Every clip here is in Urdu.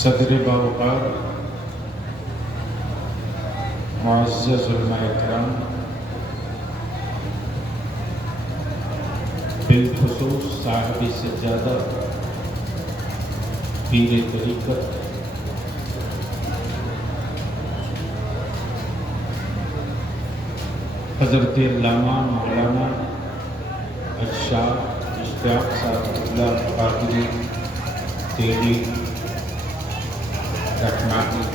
صدر باوقار معزز علماء کرام، بالخصوص صاحب سجادہ پیر طریقت حضرت علامہ مولانا اشرف اشتیاق صاحب اللہ قادری تیری رحمانی،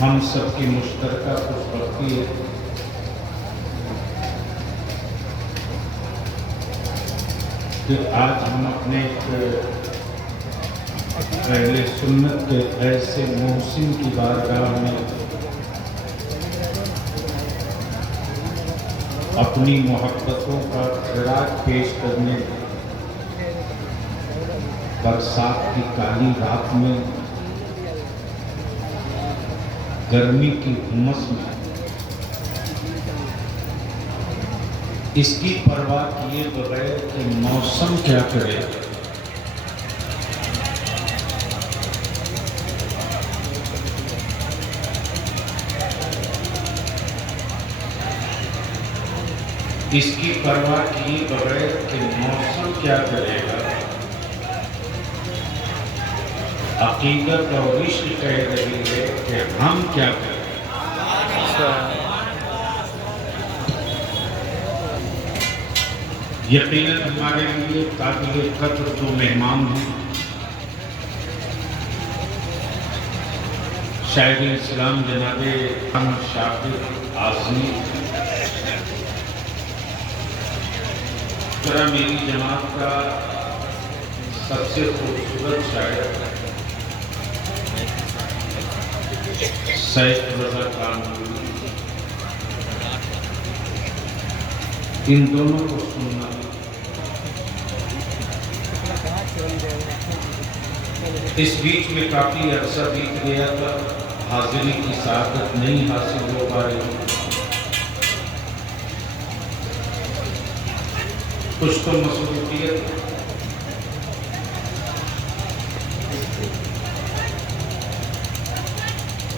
ہم سب کی مشترکہ خوشبختی ہے کہ آج ہم اپنے اہل سنت کے ایسے محسن کی بارگاہ میں اپنی محبتوں کا خراج پیش کرنے، برسات کی کالی رات میں، گرمی کی امس میں، اس کی پرواہ کیے بغیر کہ موسم کیا کرے، اس کی پرواہ کیے بغیر کہ موسم کیا کرے گا، حقیقت اور عشق کہہ رہی ہے کہ ہم کیا کریں۔ یقیناً ہمارے لیے قابل قدر جو مہمان ہیں، شاعر اسلام جناب احمد شاکر اعظمی، ذرا میری جماعت کا سب سے خوبصورت شاعر سید رضا کانپوری، ان دونوں کو سننا، اس بیچ میں کافی عرصہ بیت گیا تھا، حاضری کی سعادت نہیں حاصل ہو پا رہی، کچھ تو مصروفیت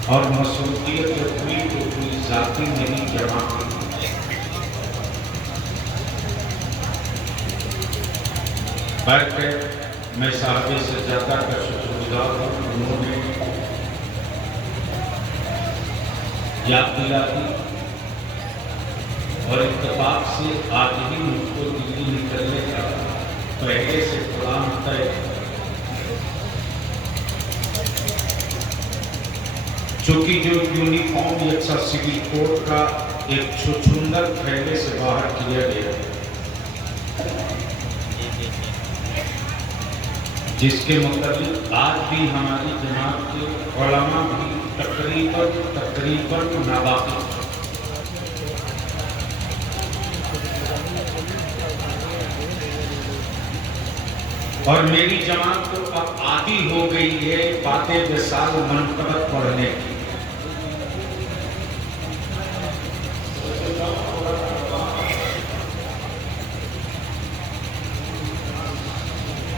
اور مصروفیت اپنی کو کوئی ذاتی نہیں جمع بیٹھ کے میں صاحب سجادہ کا شکر گزار ہوں، انہوں نے یاد دلا دی اور اتفاق سے آج ہی مجھ کو دلی نکلنے کا پہلے سے پلان طے، چونکہ جو یونیفارم یکساں سول کوڈ کا ایک چھچھندر پھیلے سے باہر کیا گیا ہے، جس کے متعلق آج بھی ہماری جماعت کے علماء بھی تقریباً ناواقف ہیں۔ اور میری جماعت تو اب عادی ہو گئی ہے باتیں بسال منقبت پڑھنے کی۔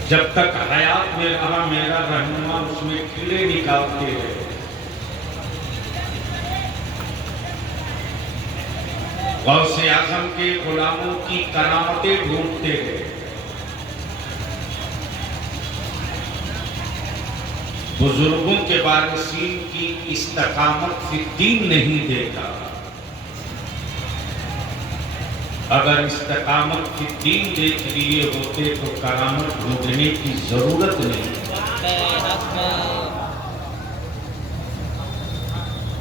جب تک حیات میں رہا میرا رہنما اس میں کیڑے نکالتے رہے، غوث اعظم کے غلاموں کی کرامتیں ڈھونڈتے رہے، بزرگوں کے وارثین کی استقامت فی الدین نہیں دیکھا۔ اگر استقامت فی الدین دیکھ لیے ہوتے تو کرامت ڈھونڈنے کی ضرورت نہیں۔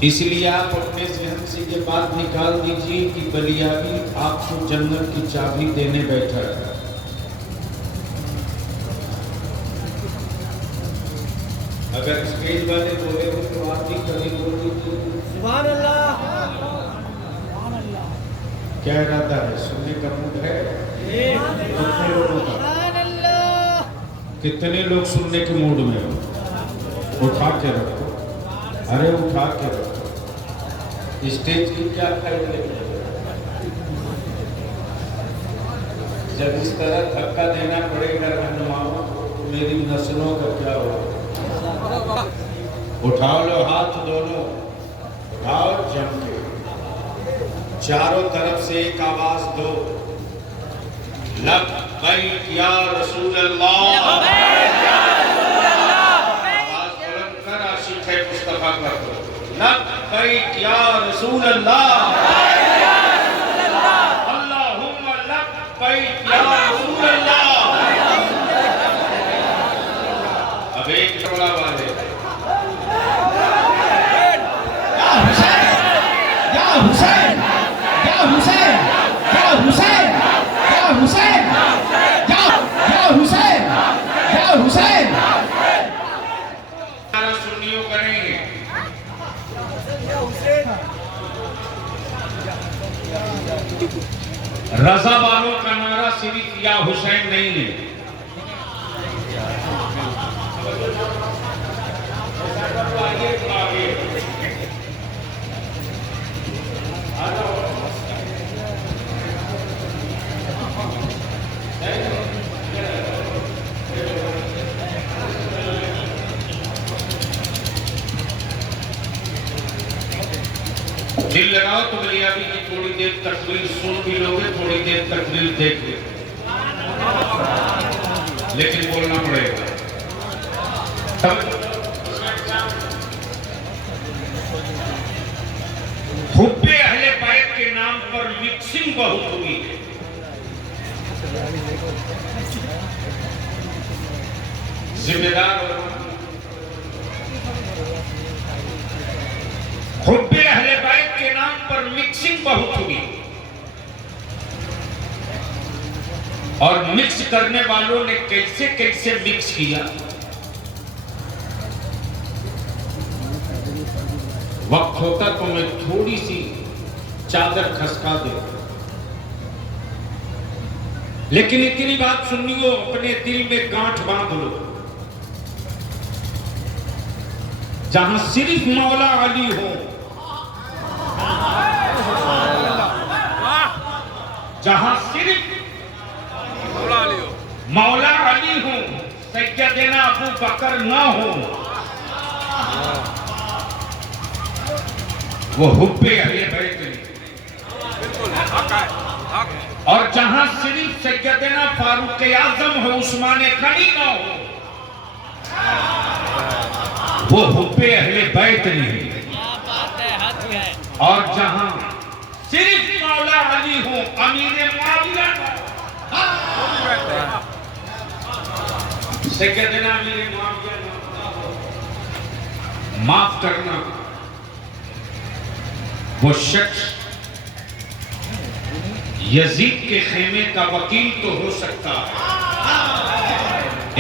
اس لیے آپ اپنے ذہن سے یہ بات نکال دیجئے کہ بلیابی آپ کو جنت کی چابی دینے بیٹھا ہے۔ اگر اسٹیج والے بولے ہو تو آپ بھی کبھی بول دیجیے سبحان اللہ۔ کیا ارادہ ہے؟ سننے کا موڈ ہے؟ کتنے لوگوں کا؟ کتنے لوگ سننے کے موڈ میں ہو؟ اٹھا کے رکھو، ارے اٹھا کے رکھو۔ اسٹیج کی کیا فائدے؟ جب اس طرح دھکا دینا پڑے گا رہنماؤں تو میری نسلوں کا کیا ہوگا؟ اٹھاؤ لو ہاتھ دونوں، اٹھاؤ جم کے، چاروں طرف سے ایک آواز دو، لبیک یا رسول اللہ۔ آواز بلند کر عاشق مصطفیٰ کر دو، لبیک یا رسول اللہ، اللہم لبیک یا رسول اللہ۔ اب ایک ٹولا والے یا حسین یا حسین یا حسین یا حسین یا حسین یا حسین یا حسین۔ سنیوں کریں گے رضا والوں کا نعرہ صرف یا حسین نہیں ہے۔ دل لگاؤ تو بلیابی کی تھوڑی دیر تقریر سن بھی لوگے، تھوڑی دیر تقریر دیکھ لے، لیکن بولنا پڑے گا۔ حب اہل بیت کے نام پر مکسنگ بہت ہوئی ہے۔ ذمہ دار حب اہل بیت کے نام پر مکسنگ بہت ہوئی، اور مکس کرنے والوں نے کیسے کیسے مکس کیا۔ وقت ہوتا تو میں تھوڑی سی چادر کھسکا دے، لیکن اتنی بات سننی ہو اپنے دل میں گانٹھ باندھ لو، جہاں صرف مولا علی ہو، جہاں صرف مولا علی ہو، سیدنا ابو بکر نہ ہو، وہ حب اہل بیت نہیں۔ اور جہاں صرف سیدنا فاروق اعظم ہو، عثمان غنی نہ ہو، وہ حب اہل بیت نہیں. اور جہاں صرف مولا علی ہوں امیر معاویہ سیدنا امیر معاویہ معاف کرنا وہ شخص یزید کے خیمے کا وکیل تو ہو سکتا ہے،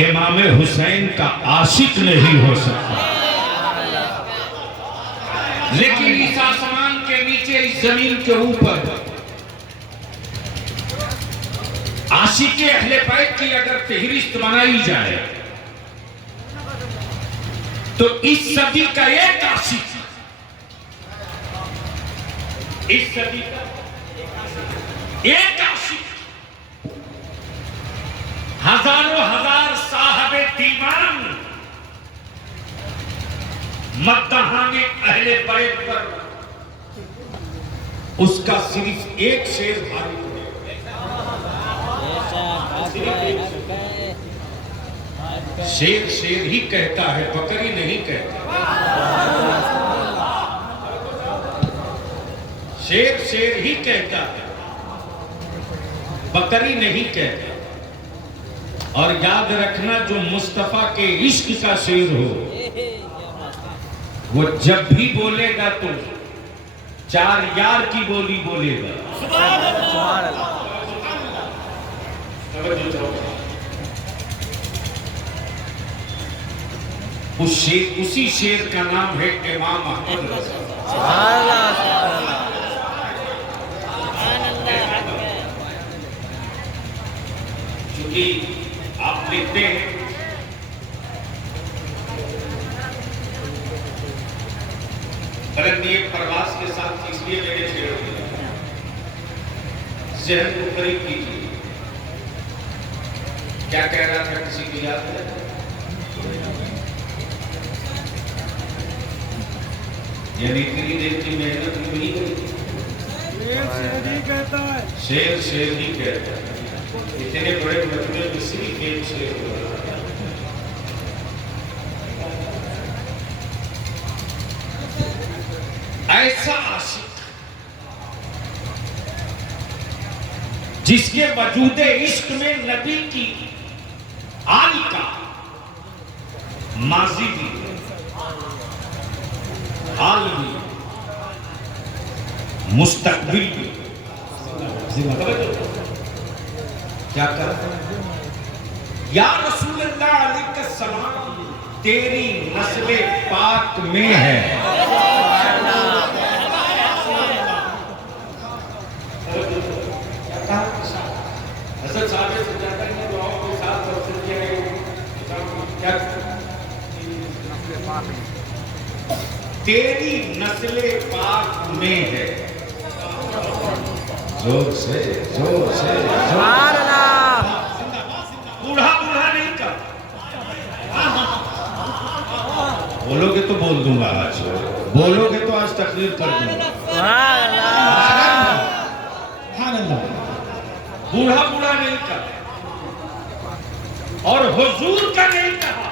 امام حسین کا عاشق نہیں ہو سکتا. لیکن اس آسمان کے نیچے اس زمین کے اوپر عاشق اہل بیت کی اگر فہرست بنائی جائے تو اس صدی کا ایک عاشق، اس صدی کا ایک عاشق ہزاروں ہزار صاحب دیوان مداحان اہل بیت پر اس کا صرف ایک شعر بھاری شیر شیر ہی کہتا ہے، بکری نہیں کہتا. شیر شیر ہی کہتا ہے، بکری نہیں کہتا. اور یاد رکھنا جو مصطفیٰ کے عشق کا شیر ہو وہ جب بھی بولے گا تو چار یار کی بولی بولے گا. اسی شیر کا نام ہے امام احمد رضا. چونکہ آپ لکھتے ہیں بلندی پرواز کے ساتھ اس لیے میں نے چھیڑ دیا، ذہن کو قریب کیجیے. کیا کہہ رہا تھا کسی کو یاد ہے؟ یعنی اتنی دیر کی محنت نہیں ہوئی. شیر شیر ہی کہتا ہے. اتنے بڑے مجموعے میں صرف ایک شیر ہو رہا ہے. ایسا عاشق جس کے وجود عشق میں نبی کی آل کا ماضی بھی حال بھی مستقبل بھی. کیا کہا؟ یا رسول اللہ علیہ السلام تیری نسل پاک میں ہے. حضرت صاحب سجادہ کی دعاؤں کے ساتھ تفسیر کیا ہے تیری نسل پاک میں ہے. زور سے زور سے بوڑھا بوڑھا نہیں کر. بولو گے تو بول دوں گا آج، بولو گے تو آج تقریر کر دوں گا. بوڑھا بوڑھا نہیں کر اور حضور کا نہیں کہا،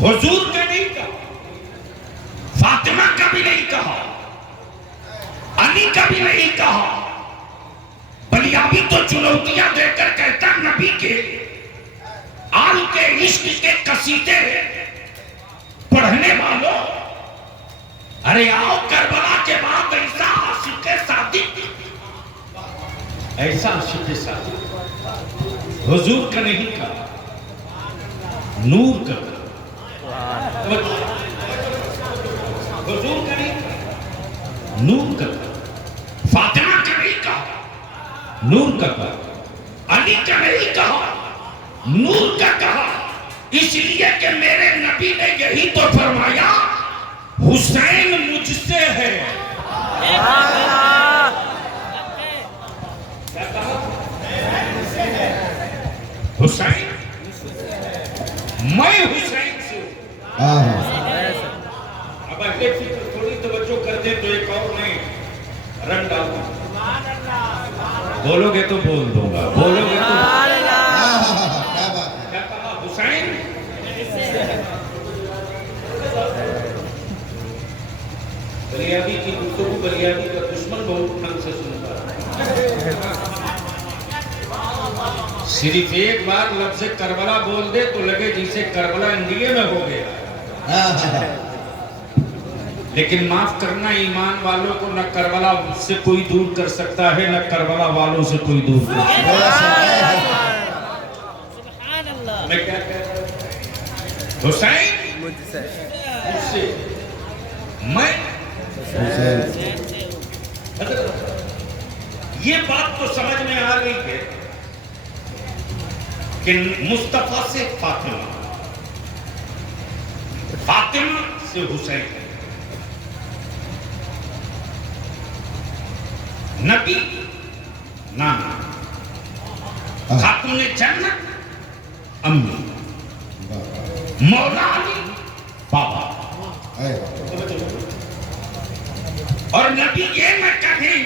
حضور کا نہیں کہا، فاطمہ کا بھی نہیں کہا، علی کا بھی نہیں کہا. بلیابی تو چنوتیاں دے کر کہتا نبی کے آل کے عشق کے قصیدے پڑھنے والوں، ارے آؤ کربلا کے بعد ایسا عاشق صادق، ایسا عاشق صادق حضور کا نہیں کہا، نور کا کہا. حضور کا نہیں کہا، نور کا کہا. فاطمہ کا نہیں کہا، نور کا کہا. علی کا نہیں کہا، نور کا کہا. اس لیے کہ میرے نبی نے یہی تو فرمایا حسین مجھ سے ہے. حسین میں حسین سے ہوں. اب اہل فکر تھوڑی توجہ کر دیں تو ایک اور میں رنگ ڈال دوں. بولو گے تو بول دوں گا، بولو گے تو بریانی کی گفتگو بریانی کا دشمن بہت ڈھنگ سے سنتا ہے. صرف ایک بار لفظ کربلا بول دے تو لگے جسے کربلا انڈیا میں ہو گیا. لیکن معاف کرنا ایمان والوں کو نہ کربلا سے کوئی دور کر سکتا ہے نہ کربلا والوں سے کوئی دور کر سکتا ہے. میں کیا کہہ رہا ہوں؟ حسین مجھ سے میں یہ بات تو سمجھ میں آ گئی ہے کہ مصطفیٰ سے فاطمہ، فاطمہ سے حسین، نبی نانا، خاتون جنت امی، مولا علی بابا. اور نبی یہ نہ کہیں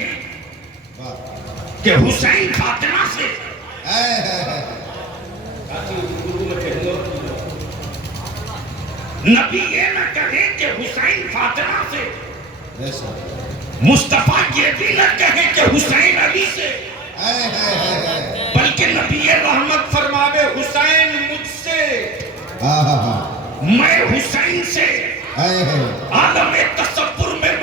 کہ حسین فاطمہ سے، نبی یہ نہ کہے کہ حسین فاطمہ سے، مصطفیٰ یہ بھی نہ کہے کہ حسین علی سے، بلکہ نبی رحمت فرماوے حسین مجھ سے، میں حسین سے. عالم تصور میں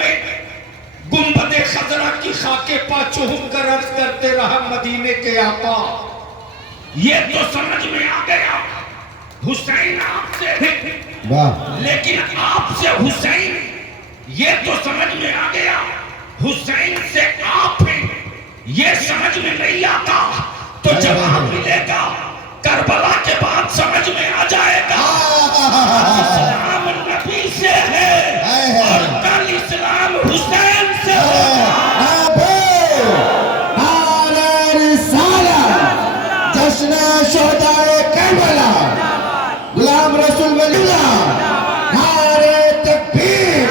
گنبد خضرا کی خاک پا چہک کر عرض کرتے رہا مدینے کے آقا یہ تو سمجھ میں آ گیا حسین آپ سے ہے، لیکن آپ سے حسین یہ تو سمجھ میں آ گیا حسین سے آپ ہیں یہ سمجھ میں نہیں آتا. تو جواب ملے گا کربلا کے بعد سمجھ میں آ جائے گا. اسلام نبی سے ہے اور کل اسلام حسین سے ہوگا. جشن شہدائے کربلا، غلام رسول ولی اللہ، نعرہ تکبیر،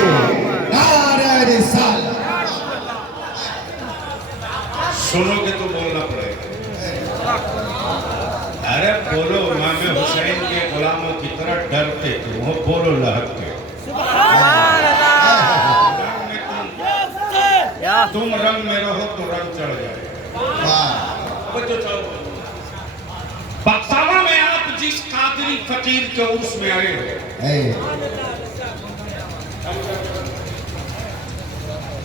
نعرہ رسالت. سنو گے تو بولنا پڑے گا. ارے بولو امام حسین کے غلاموں کی طرح ڈرتے تھے وہ بولو لہک کے. تم رنگ میں رہو تو رنگ چڑھ جائے. بختاوا میں آپ جس قادری فقیر کے عرس میں آئے ہو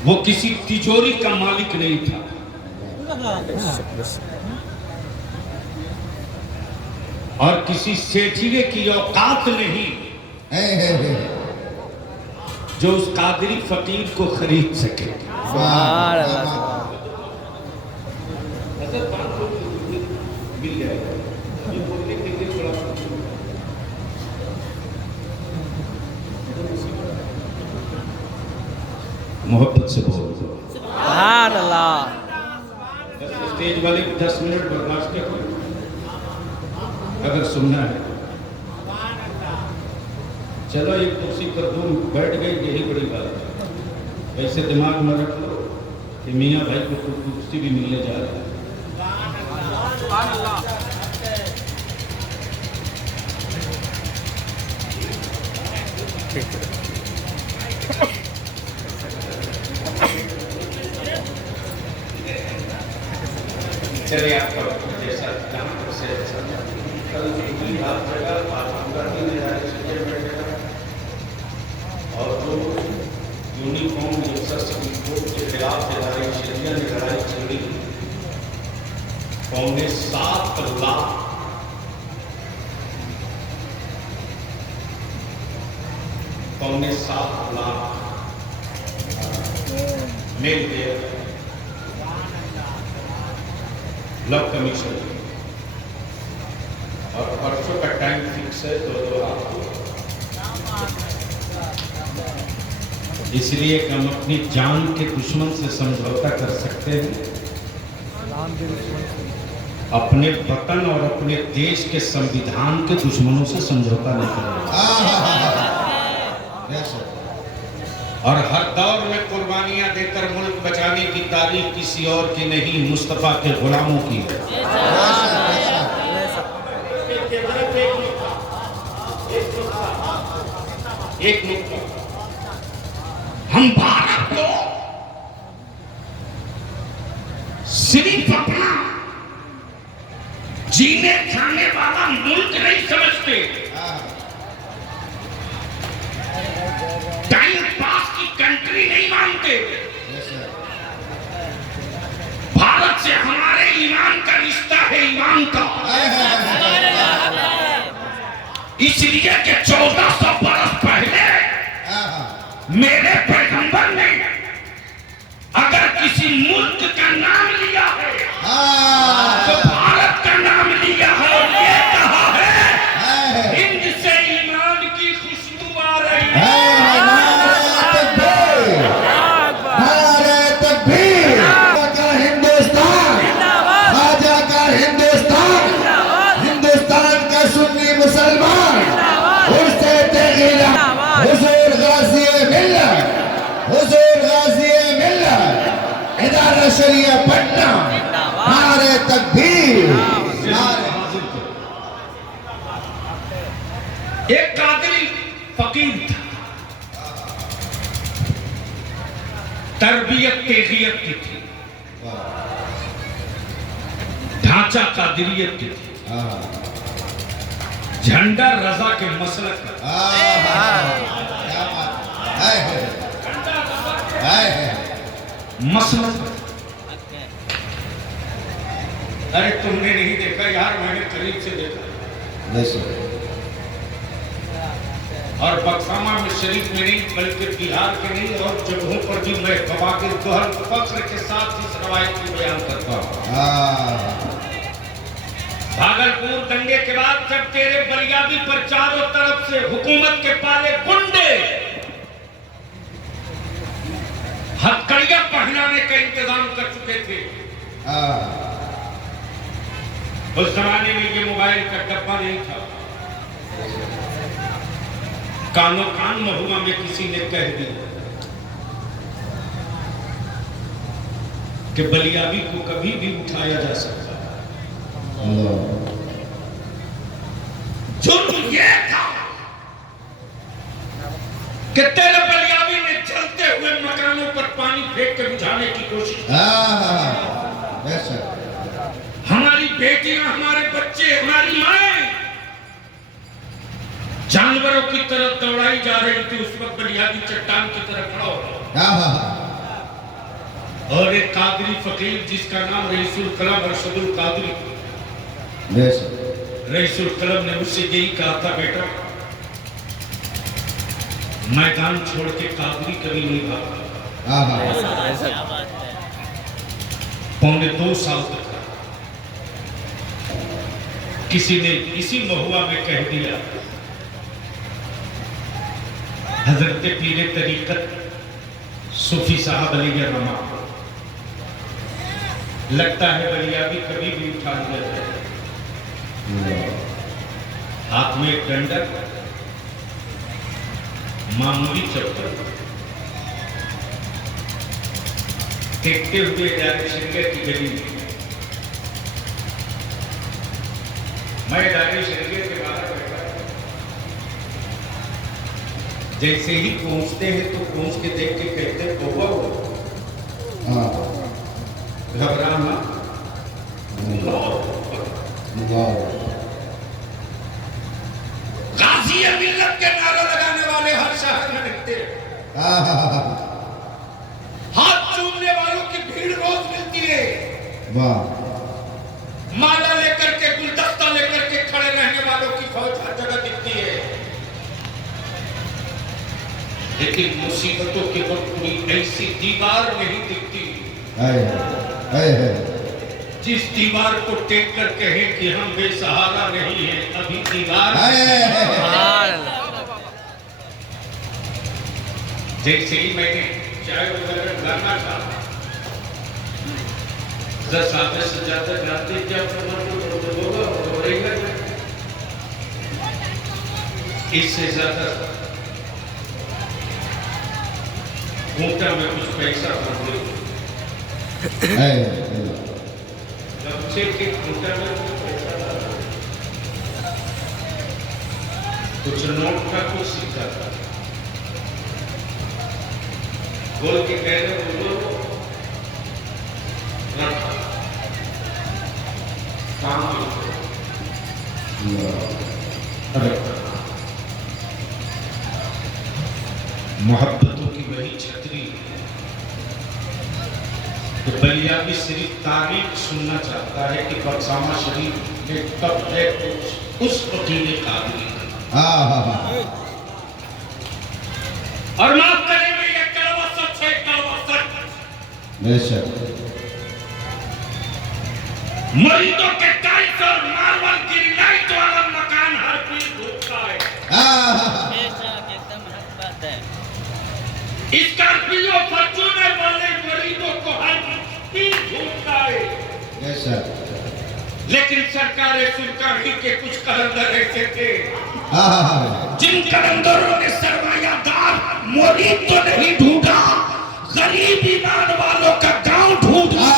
وہ کسی تجوری کا مالک نہیں تھا، اور کسی سیٹھیے کی اوقات نہیں جو اس قادری فقیر کو خرید سکے. محبت سے بول دو سبحان اللہ. اسٹیج والے 10 منٹ برداشت کرو اگر سننا ہے. چلو ایک کرسی پر دور بیٹھ گئے یہی بڑی بات ہے. ویسے دماغ میں رکھ لو کہ میاں بھائی کو کرسی بھی ملنے جا رہا ہے. چلیے آپ کا جیسا جہاں پر سے ایسا کل کی بات جگہ پاکستان میں جا رہے اور جو یونیفارم یکسر سپریم کورٹ کے خلاف ادارے شریعہ نے لڑائی چھیڑی 7.25 لاکھ میل دیا لو کمیشن اور پرسوں کا ٹائم فکس ہے تو آپ کو اس لیے کہ ہم اپنی جان کے دشمن سے سمجھوتا کر سکتے ہیں، اپنے وطن اور اپنے دیش کے سمویدھان کے دشمنوں سے سمجھوتا نہیں کریں. اور ہر دور میں قربانیاں دے کر ملک بچانے کی تاریخ کسی اور کی نہیں مصطفیٰ کے غلاموں کی ہے. ایک نقطہ ہم بھارت صرف اپنا جینے کھانے والا ملک نہیں سمجھتے، ٹائم پاس کی کنٹری نہیں مانتے. بھارت سے ہمارے ایمان کا رشتہ ہے، ایمان کا. اس لیے کہ 1400 برس پہلے میرے پیغمبر نے اگر کسی ملک کا نام لیا ہے تو بھارت کا نام لیا ہے اور یہ کہا ہے ہند سے ایمان کی خوشبو آ رہی ہے. شریعہ پٹنہ نعرہ تکبیر. ایک قادری فقیر تھا، تربیت تیغیت کی تھی، ڈھانچہ قادریت کی تھی، جھنڈا رضا کے مسلک کا. مسلک. ارے تم نے نہیں دیکھا یار، میں نے قریب سے دیکھا. اور بکسامہ میں شریف میں نہیں بلکہ بہار کے نہیں اور جگہوں پر بھی میں قواقع دوہر فخر کے ساتھ اس روایت کو بیان کرتا ہوں. بھاگلپور دنگے کے بعد جب تیرے بلیابی پر چاروں طرف سے حکومت کے پالے گنڈے ہتھکڑیاں پہنانے کا انتظام کر چکے تھے. اس زمانے میں یہ موبائل کا ڈبہ نہیں تھا. کانوں کان مہوا میں کسی نے کہہ دیا کہ بلیابی کو کبھی بھی اٹھایا جا سکتا ہے. جرم یہ تھا کہ تیرے بلیابی نے جلتے ہوئے مکانوں پر پانی پھینک کے بجھانے کی کوشش کی. ہماری بیٹیاں، ہمارے بچے، ہماری مائیں جانوروں کی طرف دوڑائی جا رہی تھی. اس وقت بلیابی چٹان کی طرف کھڑا ہو رہا اور ایک قادری فقیر جس کا نام رئیس القلم ارشد القادری، رئیس القلم نے مجھ سے یہی کہا تھا، بیٹا میدان چھوڑ کے قادری کبھی نہیں بھاگا. پونے 2 سال تک کسی نے اسی مہوا میں کہہ دیا، حضرت پیر طریقت صوفی صاحب علیہ الرحمہ لگتا ہے بلیابی کبھی بھی اٹھا لیا جائے. ہاتھ میں ایک ڈنڈا، معمولی چپل، دیکھتے ہوئے ادارے شریعہ کی گلی میں ادارے شریعہ کے باہر بیٹھا. جیسے ہی پہنچتے ہیں تو پہنچ کے دیکھ کے کہتے ہیں توبہ ہو، گھبرانا. غازی ملت کے نعرہ لگانے والے ہر شہر میں دکھتے ہیں. ہاتھ چومنے والوں کی بھیڑ روز ملتی ہے. مالا لے کر کے، گلدستہ لے کر کے کھڑے رہنے والوں کی فوج ہر جگہ دکھتی ہے. لیکن مصیبتوں کے وقت کوئی ایسی دیوار نہیں دکھتی جس دیوار کو ٹیک کر کہیں کہ ہم بے سہارا نہیں ہیں. ابھی دیوار جیسے ہی میں نے چائے وغیرہ لانا تھا، سادہ سے زیادہ جاتے کیا ہوگا ہو رہی ہے. اس سے زیادہ گھونٹا میں کچھ پیسہ بھر دے، گمچے کے گھونٹا میں کچھ پیسہ بھر دے، کچھ نوٹ کا کچھ سکہ تھا. بول کے کہہ رہے بولو رکھا کام ارے محبتوں کی وہی چھتری تو بلیا بھی صرف تاریخ سننا چاہتا ہے کہ برسامہ شریف میں کب ہے اس وکیل قادری اور معاف کریں گے یہ کڑوا سچ ہے کڑوا سچ بے شک مریدوں کے ٹائلس اور ماربل کی لائٹ والا مکان ہر کوئی ڈھونڈتا ہے بے شک ایک دم حق بات ہے اسکارپیو فارچونر والے مریدوں کو ہر کوئی ڈھونڈتا ہے بے شک لیکن سرکار سلطانی کے کچھ قلندر ایسے تھے جن قلندروں نے سرمایہ دار مرید تو نہیں ڈھونڈا غریب ایمان والوں کا گاؤں ڈھونڈا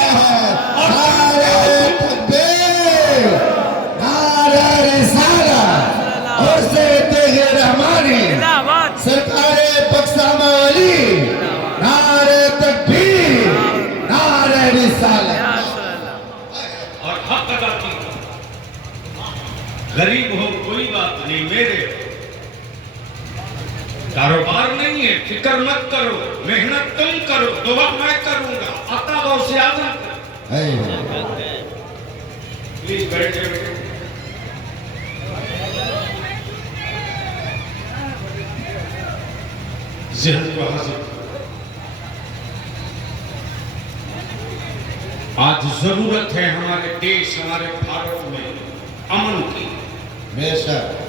اور سرکار بخشامہ علی نعرہ تکبیر نعرہ رسالت اور حق ادا کی غریب ہو کوئی بات نہیں میرے کاروبار نہیں ہے فکر مت کرو محنت تم کرو دعا میں کروں گا عطا غوث اعظم پلیز بیٹھے ذہن کو حاضر آج ضرورت ہے ہمارے دیش ہمارے بھارت میں امن کی بے شک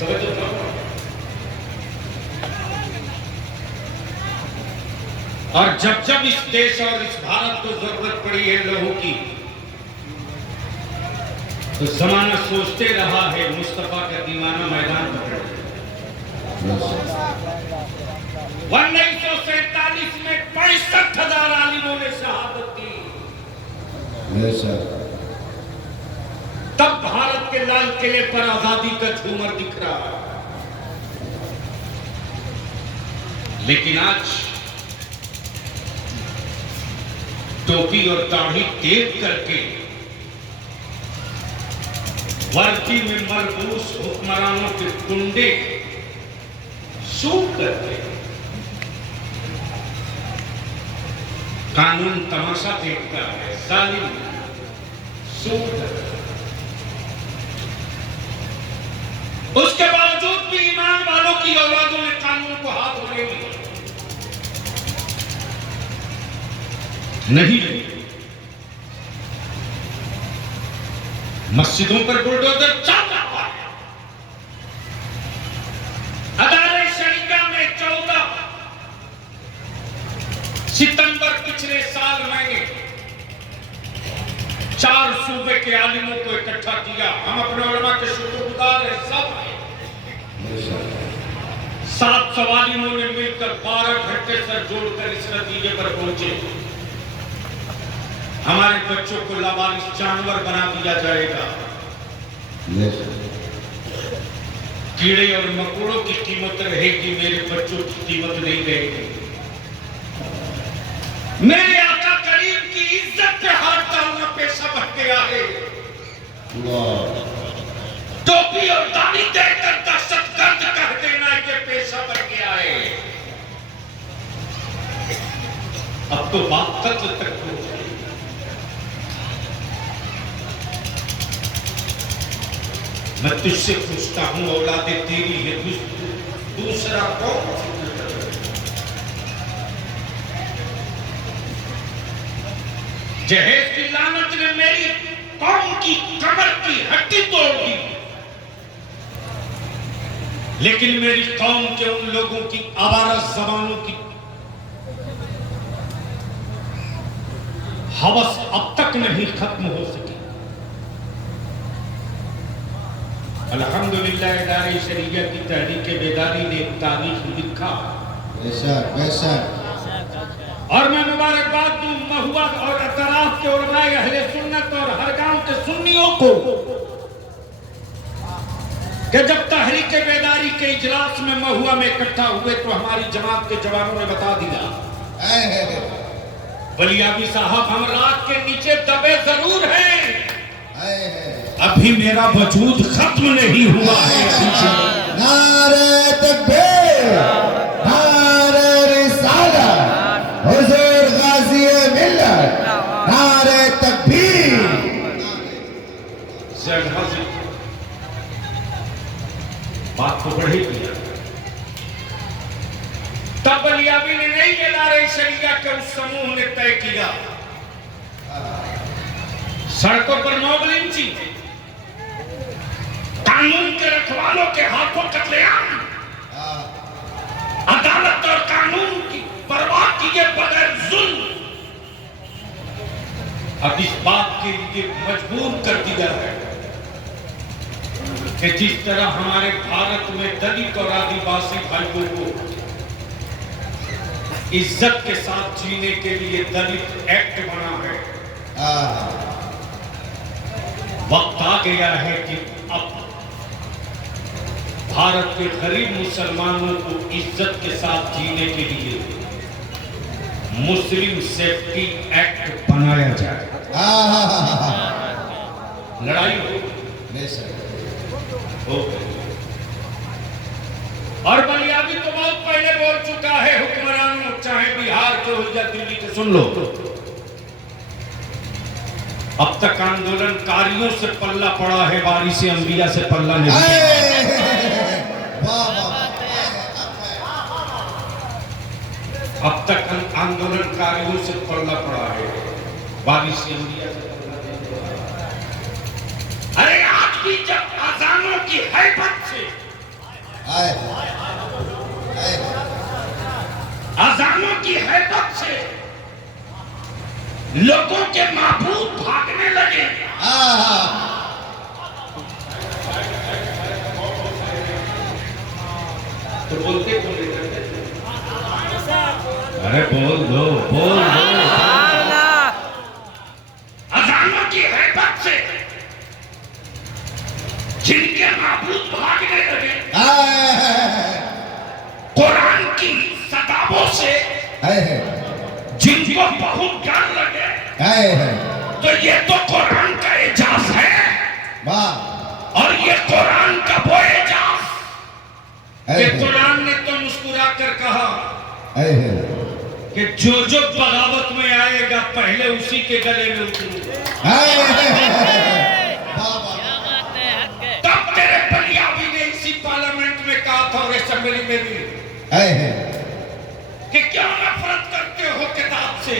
توجہ کرو اور جب جب اس دیش اور اس بھارت کو ضرورت پڑی ہے لہو کی تو زمانہ سوچتے رہا ہے مصطفیٰ کا دیوانہ میدان پکڑے 1947 میں 65,000 عالموں نے شہادت دی بے شک تب بھارت کے لال قلعے پر آزادی کا جھومر دکھ رہا ہے لیکن آج ٹوپی اور داڑھی ٹیپ کر کے وردی میں ملبوس حکمرانوں کے کنڈے سوٹ کرتے قانون تماشا دیکھتا ہے ظالم سوٹ کرتا ہے اس کے باوجود بھی ایمان والوں کی اولادوں نے قانون کو ہاتھ اڑے نہیں مسجدوں پر بلڈوزر چل رہا ہے ادارے شریعہ میں 14 ستمبر پچھلے سال میں نے 4 صوبے کے عالموں کو اکٹھا کیا ہم اپنے علماء کے شکر گزار ہیں سب 700 عالموں نے مل کر 12 گھنٹے سر جوڑ کر اس نتیجے پر پہنچے ہمارے بچوں کو لاوارث جانور بنا دیا جائے گا کیڑے اور مکوڑوں کی قیمت رہے گی میرے بچوں کی قیمت نہیں رہے گی میرے آقا کریم کی عزت پہ ہاتھ ڈالنا پیشہ بن گیا ہے ٹوپی اور داڑھی دے کر دہشت گرد کر دینا یہ پیشہ بن گیا ہے اب تو بات قتل تک ہو گئی میں تجھ سے پوچھتا ہوں اولاد تیری ہے دوسرا کون جہیز کی لعنت نے میری قوم کی کمر کی ہڈی توڑ دی لیکن میری قوم کے ان لوگوں کی آوارہ زبانوں کی ہوس اب تک نہیں ختم ہو سکی الحمدللہ ادارے شریعہ کی تحریک بیداری نے ایک تاریخ لکھا اور میں مبارکباد دوں مہوا اور اطراف کے علماء اہل سنت اور ہر گاؤں کے سنیوں کو کہ جب تحریک بیداری کے اجلاس میں مہوا میں اکٹھا ہوئے تو ہماری جماعت کے جوانوں نے بتا دیا ولیابی صاحب ہم رات کے نیچے دبے ضرور ہیں ابھی میرا وجود ختم نہیں ہوا ہے نعرہ تکبیر، نعرہ رسالت، حضور غازی ملت، نعرہ تکبیر۔ زید حاضر بات تو بڑھی کیا، تب علیابی نے نہیں یہ نعرہ شریعہ کے اس سموہ نے طے کیا، سڑکوں پر نوبل انچی قانون کے رکھوالوں کے ہاتھوں قتل عام، عدالت اور قانون کی پرواہ کیے بغیر ظلم، اب اس بات کے لیے مجبور کر دیا ہے کہ جس طرح ہمارے بھارت میں دلت اور آدیواسی بھائیوں کو عزت کے ساتھ جینے کے لیے دلت ایکٹ بنا ہے، وقت آ گیا ہے کہ اب بھارت کے غریب مسلمانوں کو عزت کے ساتھ جینے کے لیے مسلم سیفٹی ایکٹ بنایا جائے، لڑائی ہو گئی۔ اور بلیابی تو بہت پہلے بول چکا ہے، حکمرانوں چاہے بہار کے ہو یا دلی کے، سن لو اب تک آندولن کاریوں سے پلہ پڑا ہے، وارث انبیاء سے پلہ نہیں۔ اب تک آندولن کاریوں سے پلہ پڑا ہے، وارث انبیاء سے پلہ نہیں۔ ارے آج بھی جب اذانوں کی حیبت سے، اذانوں کی حیبت سے لوگوں کے معبود بھاگنے لگے، تو بولتے کیوں نہیں کرتے؟ ارے بول دو، بول دو۔ اذانوں کی حیبت سے جن کے معبود بھاگنے لگے، قرآن کی صدابوں سے جن کو بہت ڈر لگے، تو یہ تو قرآن کا اعجاز ہے، اور یہ قرآن کا وہ اعجاز کہ قرآن نے تو مسکرا کر کہا کہ جو جو بغاوت میں آئے گا پہلے اسی کے گلے میں اتروں۔ تب تیرے بلیابی نے اسی پارلیمنٹ میں کہا تھا اور اسمبلی میں بھی کہ کیا نفرت کرتے ہو کتاب سے؟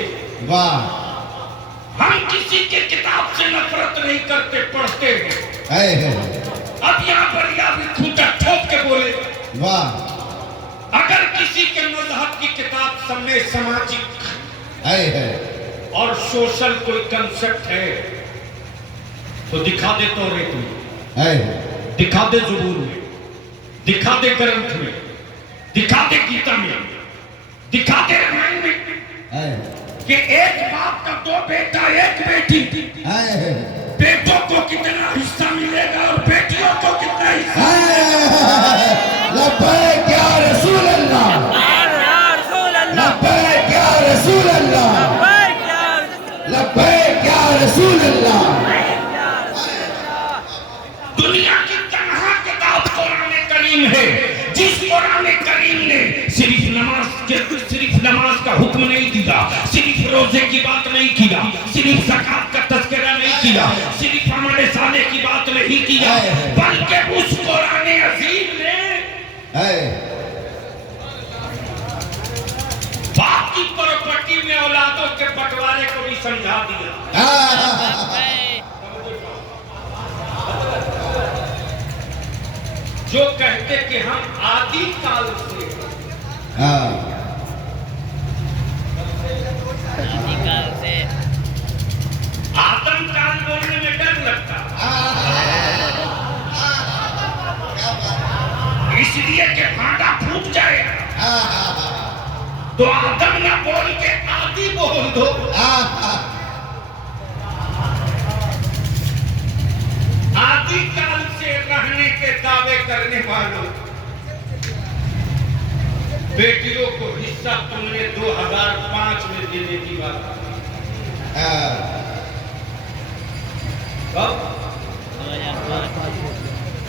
ہم کسی کے کتاب سے نفرت نہیں کرتے، پڑھتے ہیں۔ اب یہاں بلیابی کھوٹا ٹھوک کے بولے اگر کسی کے مذہب کی کتاب سمجھے سماجک اور سوشل کوئی کنسپٹ ہے تو دکھا دے توریت میں، دکھا دے زبور میں، دکھا دے گرنتھ میں، دکھا دے گیتا میں، دکھا دے رامائن میں کہ ایک باپ کا دو بیٹا ایک بیٹی، بیٹوں کو کتنا حصہ ملے گا اور بیٹیوں کو کتنا حصہ ملے گا۔ لبیک یا رسول اللہ، لبیک یا رسول اللہ، لبیک یا رسول اللہ۔ دنیا کی تنہا کتاب قرآن کریم ہے جس قرآن کریم نے صرف نماز کا حکم نہیں دیا، صرف روزے کی بات نہیں کیا، صرف زکات کا تذکرہ نہیں کیا، صرف عمل صالح کی بات نہیں کیا، بلکہ اس قرآن عظیم نے باپ کی پراپرٹی میں اولادوں کے بٹوارے کو بھی سمجھا دیا۔ جو کہتے کہ ہم آدی کال سے آدم کال بولنے میں ڈر لگتا، اس لیے کہ بھانڈا پھوٹ جائے تو آدم نہ بول کے آدی بول دو۔ آدی کال سے رہنے کے دعوے کرنے والوں، بیٹیوں کو حصہ تم نے 2005 میں دینے کی بات کب؟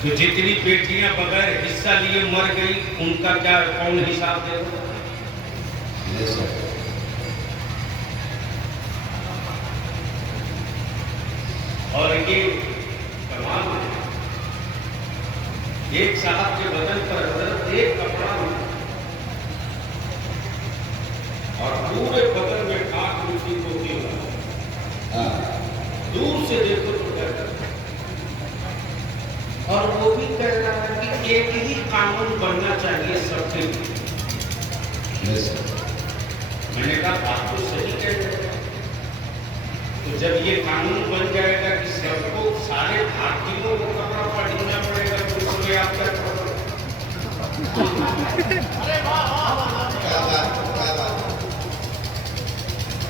تو جتنی بیٹیاں بغیر حصہ لیے مر گئی ان کا کیا کون حساب دے گا؟ Yes, sir. اور یہ کمال ہے، ایک صاحب کے بدن پر حضرت ایک کپڑا نہیں اور پورے بدن میں خاک مٹی ہوتی ہوا، دور سے دیکھو تو کہتا ہے، اور وہ بھی کہہ رہا ہے کہ ایک ہی قانون بننا چاہیے سب کے لیے۔ Yes, sir. میں نے کہا بات تو صحیح کہہ رہے ہیں، تو جب یہ قانون بن جائے گا کہ سب کو سارے بھارتیوں کو کپڑا پہننا پڑے گا تو اس میں آپ کیا کرو؟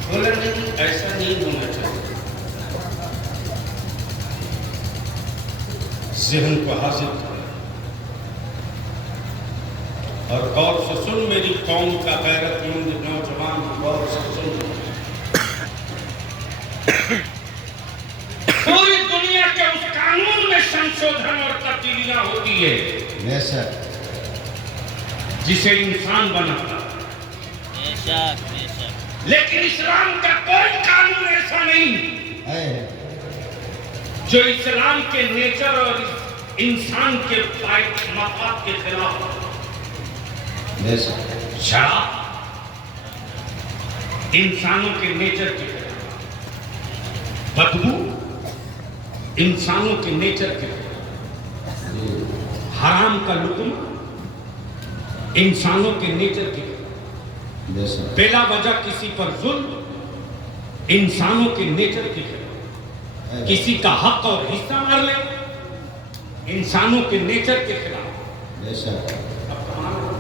بولا نہیں، ایسا نہیں ہونا چاہیے، ذہن کو حاضر کرو اور غور سے سن میری قوم کا غیرت مند نوجوان، غور سے سن۔ پوری دنیا کے اس قانون میں سنشودھن اور تبدیلیاں ہوتی ہے Yes, sir. جسے انسان بناتا، بے شک بے شک لیکن اسلام کا کوئی قانون ایسا نہیں Hey. جو اسلام کے نیچر اور انسان کے مفاد کے خلاف ہو۔ Yes, sir. شراب انسانوں کے نیچر کے خلاف، بدبو انسانوں کے نیچر کے خلاف، حرام کا لقمہ انسانوں کے نیچر کے خلاف، Yes, sir. بلا وجہ کسی پر ظلم انسانوں کے نیچر کے خلاف، کسی کا حق اور حصہ مار لے انسانوں کے نیچر کے خلاف۔ Yes, sir. اب کمال ہے۔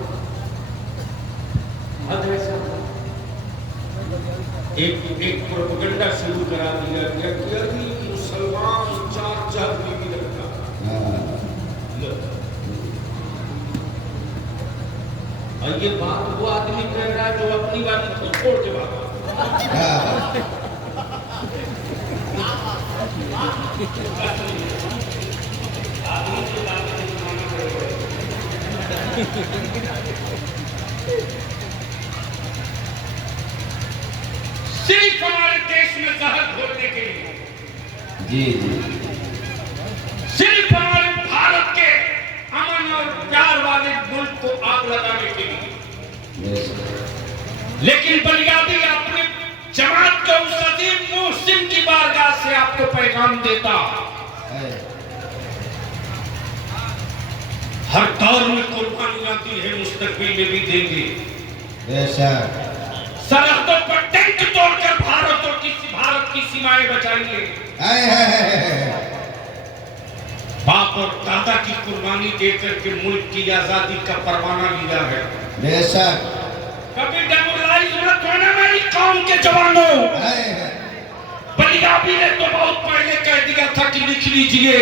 حد ایسا ایک پروپیگنڈا شروع کرا دیا گیا کہ ابھی مسلمان 4 بیوی رکھتا ہے۔ اور یہ بات وہ آدمی کہہ رہا ہے جو اپنی والی کو چھوڑ کے بھاگا۔ صرف ہمارے دیش میں زہر گھولنے کے لیے، جی جی صرف ہمارے بھارت کے امن اور پیار والے ملک کو آگ لگانے کے لیے۔ Yes, لیکن بنیادی اپنے جماعت کے اس عظیم محسن کی بارگاہ سے آپ کو پیغام دیتا، Hey. ہر دور میں قربانیاں دی ہے، مستقبل میں بھی دیں گے۔ Yes, sir. سرحدوں پر ٹینک توڑ کر بھارت کی سیمائیں بچائیں گے۔ Hey. باپ اور دادا کی قربانی دے کر کے ملک کی آزادی کا پروانہ لیا ہے۔ Yes, sir. کبھی ڈیمورلائز مت ہونا میری قوم کے جوانوں۔ Hey. پنجابی نے تو بہت پہلے کہہ دیا تھا کہ لکھ لیجئے،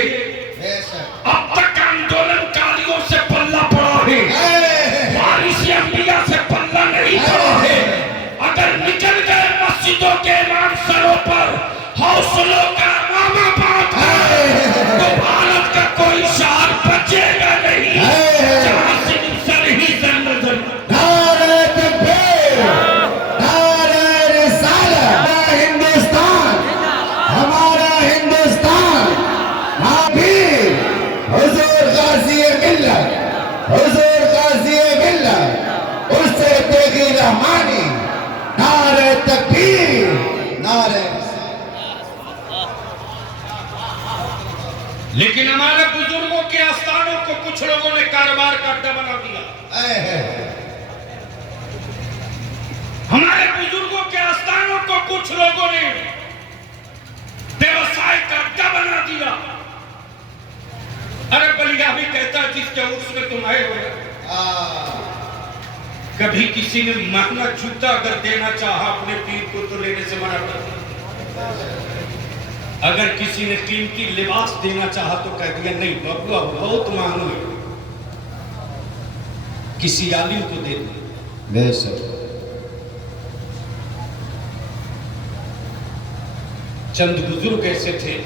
Yes, sir. اب تک آندولن کاریوں سے پلہ پڑا ہے، Hey. وارث انبیاء سے پلہ نہیں پڑا ہے۔ اگر نکل گئے مسجدوں کے امام سروں پر حوصلوں کا امامہ بات ہے تو بھارت کا کوئی شعر بچے گا نہیں، جہاں سے سر ہی زن نظر۔ نعرہ تکبیر، نعرہ رسالت، ہمارا ہندوستان، بھی حضور غازی ملت، حضور غازی ملت، اس سے دیکھی رحمانی، نعرہ تکبیر، نعرہ لیکن ہمارے بزرگوں کے آستانوں کو کچھ لوگوں نے کاروبار کا اڈا بنا دیا۔ ہمارے بزرگوں کے آستانوں کو کچھ لوگوں نے بیوسائی کا اڈا بنا دیا۔ ارے بلیا بھی کہتا ہے جس کے عرص میں تم آئے ہوئے، کبھی کسی نے مہنگا جوتا اگر دینا چاہا اپنے پیر کو تو لینے سے منع کر دیا، اگر کسی نے قیمتی لباس دینا چاہا تو کہہ دیا نہیں بابا بہت مہنگا ہے، کسی عالم کو دے دیا۔ بے شک چند بزرگ ایسے تھے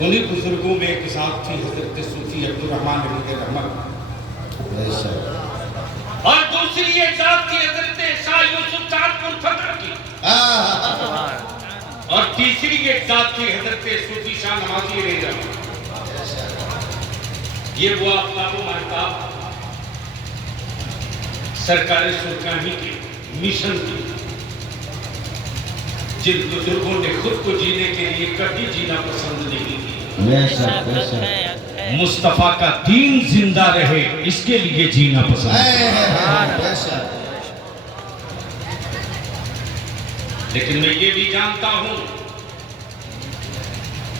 انہی بزرگوں میں ایک ذات تھی حضرت صوفی عبدالرحمن علی رحمت، بے شک اور دوسری ایک ذات تھی حضرت شاہ یوسف چاندپور فقر کی، اور تیسری ایک ذات تھی حضرت صوفی شاہ نمازی علیہ رحمت۔ یہ وہ آفتاب و مہتاب سرکار سلطانی کے مشن کی، جن بزرگوں نے خود کو جینے کے لیے کبھی جینا پسند نہیں کیا۔ بے شک بے شک مصطفیٰ کا دین زندہ رہے اس کے لیے جینا پسند کیا۔ بے شک لیکن میں یہ بھی جانتا ہوں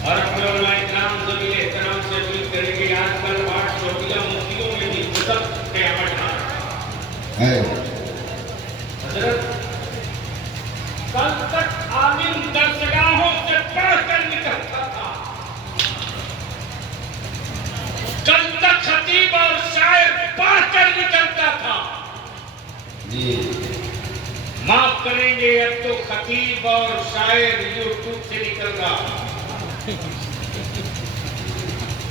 اور اپنے علماء اکرام ذوی احترام سے اپیل کریں گے، آج کل بات چوٹیاں مفتیوں میں بھی خود قیامت آ رہا ہے۔ حضرت کل تک عالم درسگاہوں سے پڑھ کر نکلتا تھا، کل تک خطیب اور شاعر پڑھ کر نکلتا تھا، جی معاف کریں گے اب تو خطیب اور شاعر یوٹیوب سے نکل رہا۔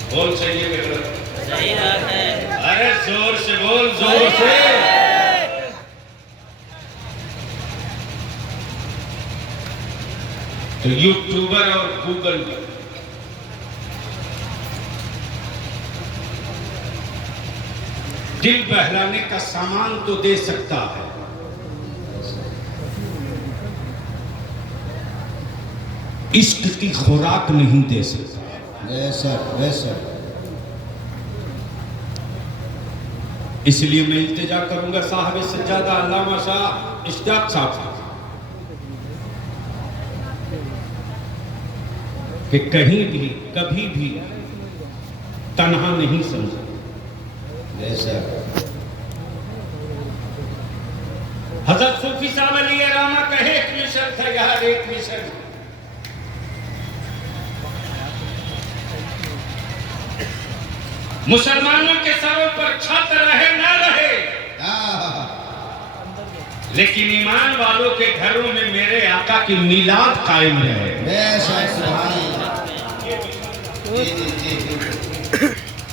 بول صحیح ہے کہ غلط؟ صحیح بات ہے۔ ارے زور سے بول، زور سے۔ تو یوٹیوبر اور گوگل پر دل بہلانے کا سامان تو دے سکتا ہے، عشق کی خوراک نہیں دے سکتا۔ بے شک بے شک اس لیے میں التجا کروں گا صاحب سجادہ علامہ شاہ اشتیاق صاحب سے کہ کہیں بھی کبھی بھی تنہا نہیں سمجھا۔ بے شک حضرت صوفی صاحب علیہ رحمہ کا ایک مشن تھا، یہاں ایک مشن، مسلمانوں کے سروں پر چھت رہے نہ رہے، لیکن ایمان والوں کے گھروں میں میرے آقا کی میلاد قائم رہے۔ بے شک سبحان اللہ۔ جی جی جی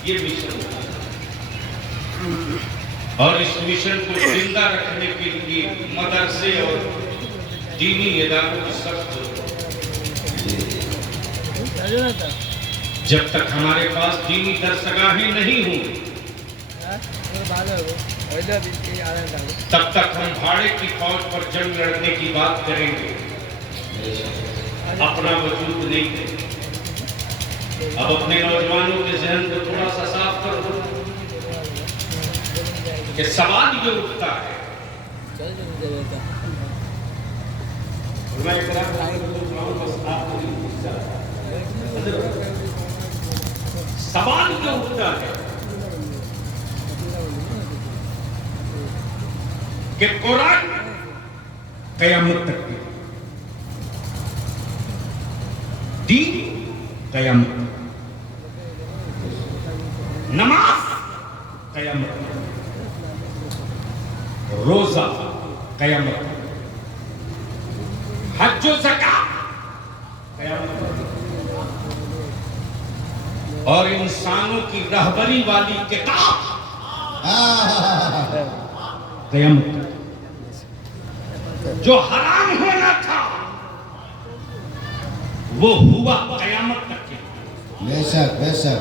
یہ مشن اور اس مشن کو زندہ رکھنے کے لیے مدرسے اور دینی اداروں کی سخت ضرورت ہے۔ جب تک ہمارے پاس دینی درسگاہیں نہیں ہوں تب تک ہم بھاڑے کی فوج پر جنگ لڑنے کی بات کریں گے، اپنا وجود نہیں دیں۔ اب اپنے نوجوانوں کے ذہن کو تھوڑا سا صاف کر دو کہ سوال یہ اٹھتا ہے، سوال یہ اٹھتا ہے کہ قرآن قیامت تک ہے، دین قیامت تک، نماز قیامت تک، روزہ قیامت تک، حج و زکات قیامت تک، اور انسانوں کی رہبری والی کتاب قیامت تک۔ جو حرام ہونا تھا وہ ہوا قیامت تک کے، بے شک بے شک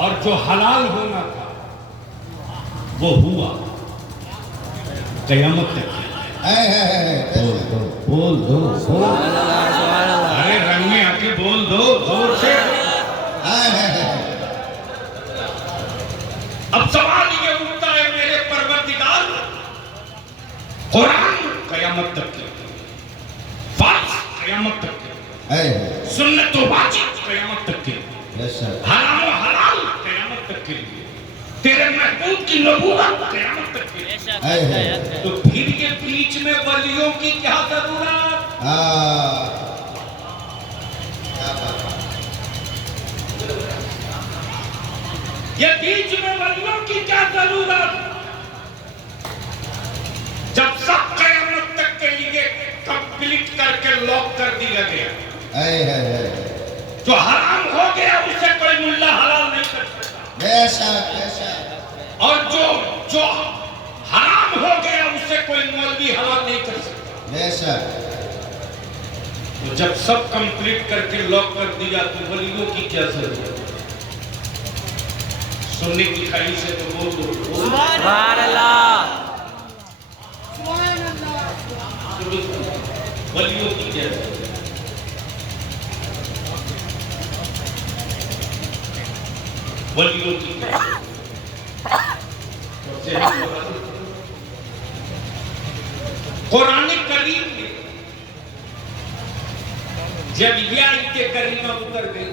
اور جو حلال ہونا تھا وہ ہوا قیامت تک کے۔ بول دو ارے رنگ میں آ کے بول دو زور سے۔ اب سوال یہ اٹھتا ہے میرے پروردگار، قرآن قیامت تک کے، فرض قیامت تک کے، سنت و واجب قیامت تک کے، بے شک حرام و حلال قیامت تک کے لیے، تیرے محبوب کی نبوت قیامت تک کے لیے، تو پھر یہ بیچ میں ولیوں کی کیا ضرورت؟ یہ بیچ میں ولیوں کی کیا ضرورت؟ جب سب قیامت تک کے لیے کمپلیٹ کر کے لاک کر دیا گیا، جو حرام ہو گیا اسے کوئی ملا حلال نہیں کر سکتا، بے شک بے شک اور جو حرام ہو گیا اسے کوئی مولوی حلال نہیں کر سکتا۔ بے شک تو جب سب کمپلیٹ کر کے لاک کر دیا تو ولیوں کی کیا ضرورت؟ سننے کی خواہش سے تو بول دو سبحان اللہ، ولیوں کی کیا ضرورت؟ ولیوں کی کیا ضرورت؟ قرآن کریم میں جب یہ آیت کریمہ اتر گئی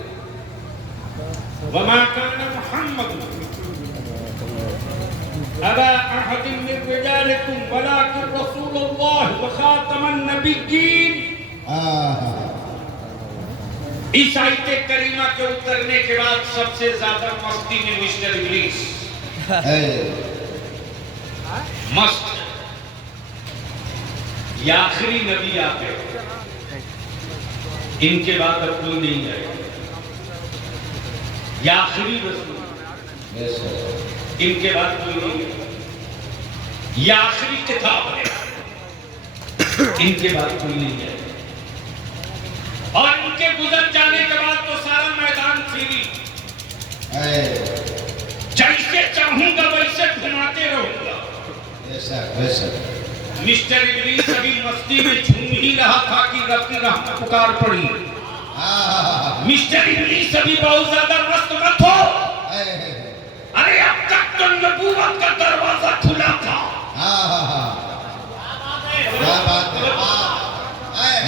وَمَا كَانَ مُحَمَّدٌ أَبَا أَحَدٍ مِّن رِّجَالِكُمْ وَلَٰكِن رَّسُولَ اللَّهِ وَخَاتَمَ النَّبِيِّينَ۔ اس آیت کریمہ کے اترنے کے بعد سب سے زیادہ مستی میں مسٹر ابلیس مست، یہ آخری نبی آتے ان کے بعد اب کوئی نہیں جائے، یہ آخری رسول ان کے بعد کوئی نہیں جائے، یہ آخری کتاب ہے ان کے بعد کوئی نہیں جائے، اور ان کے گزر جانے کے بعد تو سارا میدان پھیری، جیسے چاہوں گا ویسے گھماتے رہوں گا۔ بے شک بے شک مسٹر ابلیس ابھی مستی میں جھوم ہی رہا تھا کہ رب کی رحمت پکار پڑی۔ مسٹر ابلیس ابھی بہت زیادہ مست مت ہو، ارے اب تک تو نبوت کا دروازہ کھلا تھا،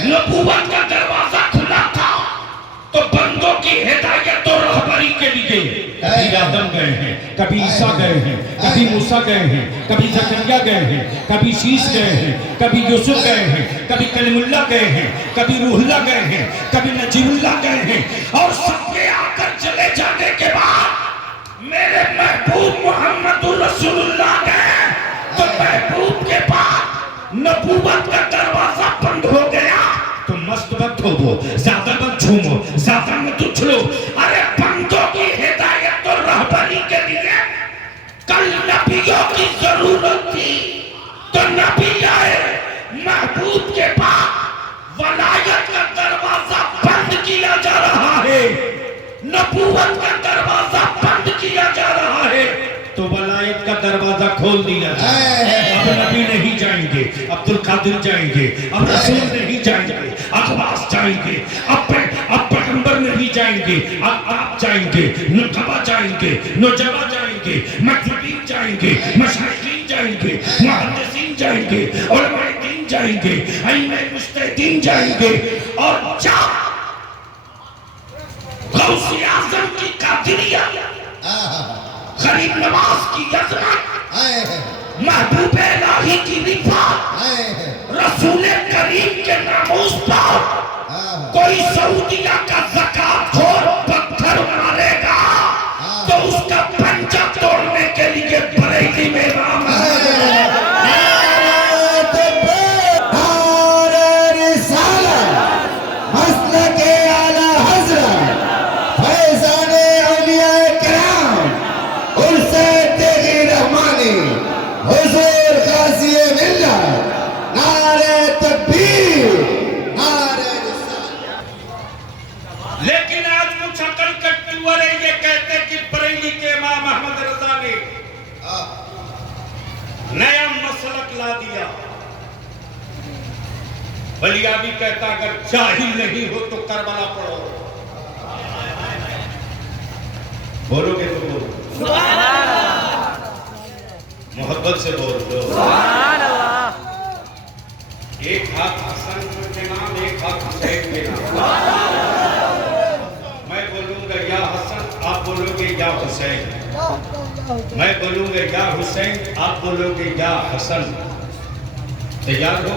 نبوت کا دروازہ کھلا تھا تو بندوں کی ہدایت اور رہبری کے لیے کبھی آدم گئے ہیں، کبھی عیسیٰ گئے ہیں، کبھی موسیٰ گئے ہیں، کبھی زکریا گئے ہیں، کبھی شیش گئے ہیں، کبھی یوسف گئے ہیں، کبھی کلیم اللہ گئے ہیں، کبھی روح اللہ گئے ہیں، کبھی نجیب اللہ گئے ہیں، اور سب کے آ کر چلے جانے کے بعد میرے محبوب محمد رسول اللہ گئے تو محبوب کے بعد نبوت کا دروازہ بند ہو گیا۔ تو مست مت ہو، وہ زیادہ مت جھومو، زیادہ مت اچھلو، ارے بندوں کی ہدایت اور رہبری کے لیے کل نبیوں کی ضرورت تھی تو نبی آئے، محبوب کے بعد ولایت کا دروازہ بند کیا جا رہا ہے، نبوت کا دروازہ بند کیا جا رہا ہے تو ولایت کا دروازہ کھول دیا جائے۔ اب نبی نہیں جائیں گے، عبد القادر جائیں گے، اب رسول نہیں جائیں گے، اخباس جائیں گے، اب پیغمبر نہیں جائیں گے، اب آپ جائیں گے، نقبہ جائیں گے، نجبہ جائیں گے، مطلبین جائیں گے، مشایخین جائیں گے، محدثین جائیں گے، علماء دین جائیں گے، ائمہ مجتہدین جائیں گے، اور جب غوث اعظم کی قادریہ، غریب نواز کی عظمت، محبوب الہی کی رفعت، رسول کریم کے ناموس پر کوئی سعودیہ کا زکات خور پتھر مارے گا تو اس کا پنجہ توڑنے کے لیے بریلی میں امام ہے۔ لیکن آج کچھ عقل کٹورے یہ کہتے کہ بریلی کے امام احمد رضا نے نیا مسلک لا دیا۔ بلیابی کہتا اگر جاہل نہیں ہو تو کربلا پڑھو، بولو گے تو بولو، سبحان اللہ، محبت سے بول دو، سبحان اللہ، ایک ہاتھ حسن کے نام، ایک ہاتھ حسین کے نام۔ میں بولوں گا یا حسن، آپ بولو گے یا حسین، میں بولوں گا یا حسین، آپ بولو گے یا حسن۔ تیار ہو؟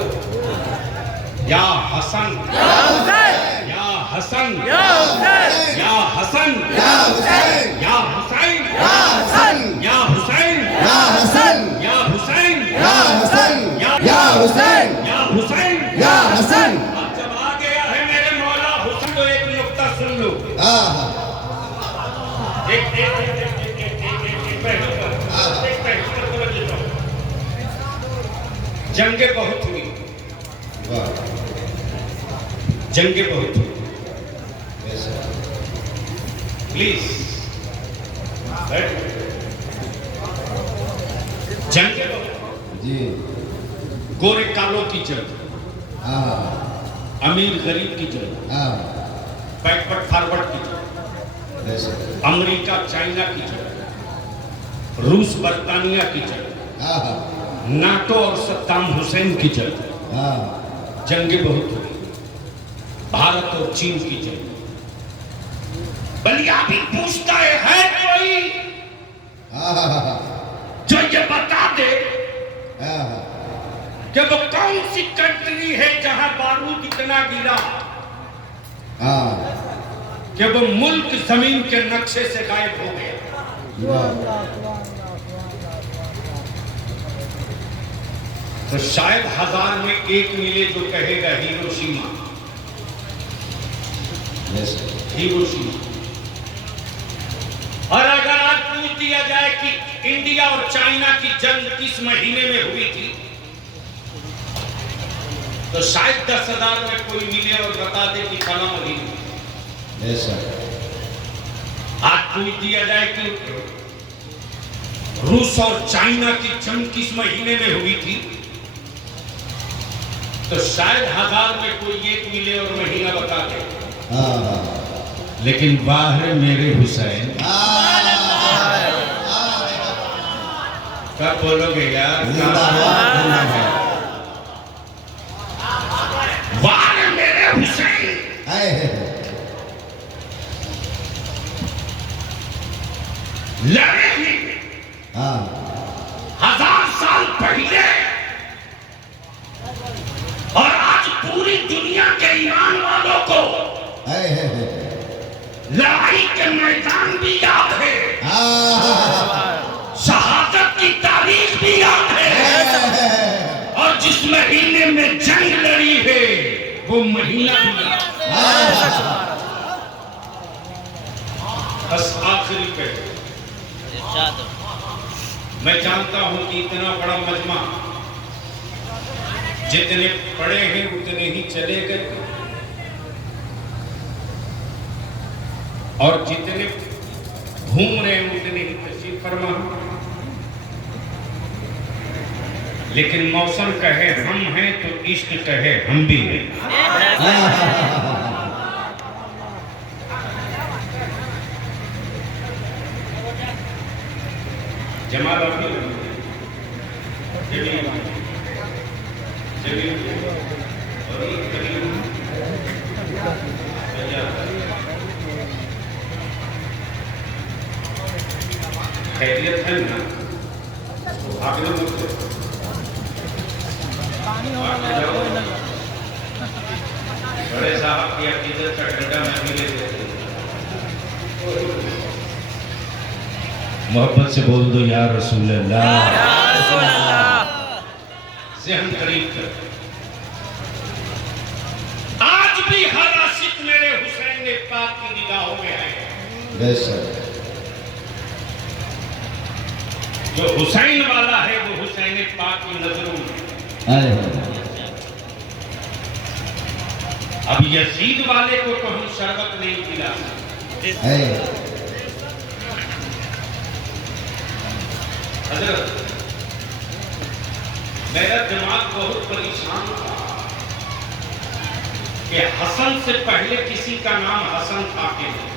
یا حسن، یا حسین، یا حسن، یا حسین، یا حسن، یا حسین، یا حسین، یا حسن، یا حسین، یا حسن، یا حسین، یا حسن، یا حسین، یا حسین، یا حسن۔ اب جب آ گیا ہے میرے مولا حسن تو ایک نکتہ سن لو، جنگیں بہت ہوئی، جنگیں بہت ہوئی، پلیز جنگیں بہت، جی گورے کالوں کی جنگ، امیر غریب کی جنگ، بیکورڈ فارورڈ کی جنگ، امریکہ چائنا کی جنگ، روس برطانیہ کی جنگ، ناٹو اور صدام حسین کی جنگ، جنگیں بہت ہوئی، بھارت اور چین کی جنگ۔ بلی ابھی پوچھتا ہے کوئی جو یہ بتا دے کہ وہ کون سی کنٹری ہے جہاں بارود اتنا گرا کہ وہ ملک زمین کے نقشے سے غائب ہو گیا؟ تو شاید 1000 میں ایک ملے جو کہے گا ہیروشیما، ہیروشیما۔ اور اگر آج پوچھ دیا جائے کہ انڈیا اور چائنا کی جنگ کس مہینے میں ہوئی تھی تو شاید 10,000 میں کوئی ملے اور بتا دے کہ فلاں مہینے۔ آج پوچھ دیا جائے کہ روس اور چائنا کی جنگ کس مہینے میں ہوئی تھی تو شاید 1000 میں کوئی ایک ملے اور مہینہ بتا دے۔ لیکن باہر میرے حسین، کب بولو گے یار؟ باہر میرے حسین لڑے ہی 1000 سال پہلے، اور آج پوری دنیا کے ایمان والوں کو لڑائی کے میدان بھی یاد ہے، شہادت کی تاریخ بھی یاد ہے، اور جس مہینے میں جنگ لڑی ہے وہ مہینہ بھی یاد ہے۔ بس آخری پہ میں جانتا ہوں کہ اتنا بڑا مجمع جتنے پڑے ہیں اتنے ہی چلے گئے، اور جتنے گھوم رہے ہیں اتنے ہی تشریف فرما۔ لیکن موسم کہے ہم ہیں تو عشق کہے ہم بھی ہیں۔ جمال اپنی جمیل جمیل اور ایک کریم خیریت ہے نا؟ آگے مجھے بڑے صاحب کی عقیدت کا ڈنڈا میں بھی لے دیتے، محبت سے بول دو یا رسول اللہ، ذہن قریب کر۔ آج بھی ہر عاشق میرے حسین پاک کی نگاہوں میں آئے، جو حسین والا ہے وہ حسین پاک کی نظروں میں۔ اب یزید والے کو تو ہم شربت نہیں پلا سکتے۔ حضرت میرا دماغ بہت پریشان تھا کہ حسن سے پہلے کسی کا نام حسن تھا کہ نہیں،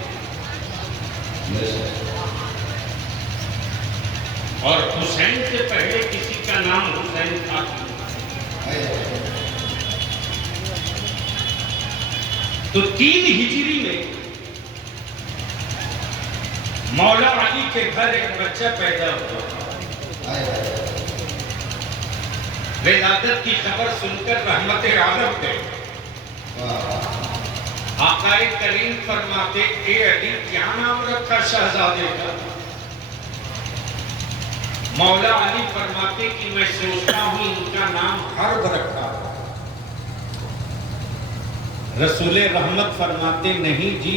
اور حسین سے پہلے کسی کا نام حسین تھا کہ نہیں۔ تو 3 ہجری میں مولا علی کے گھر ایک بچہ پیدا ہوا، ولادت کی خبر سن کر رحمت عالم گئے۔ آقا کریم فرماتے اے علی کیا نام رکھا شہزادے کا؟ مولا علی فرماتے کہ میں سوچتا ہوں ان کا نام حرب رکھا۔ رسول رحمت فرماتے نہیں جی،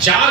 4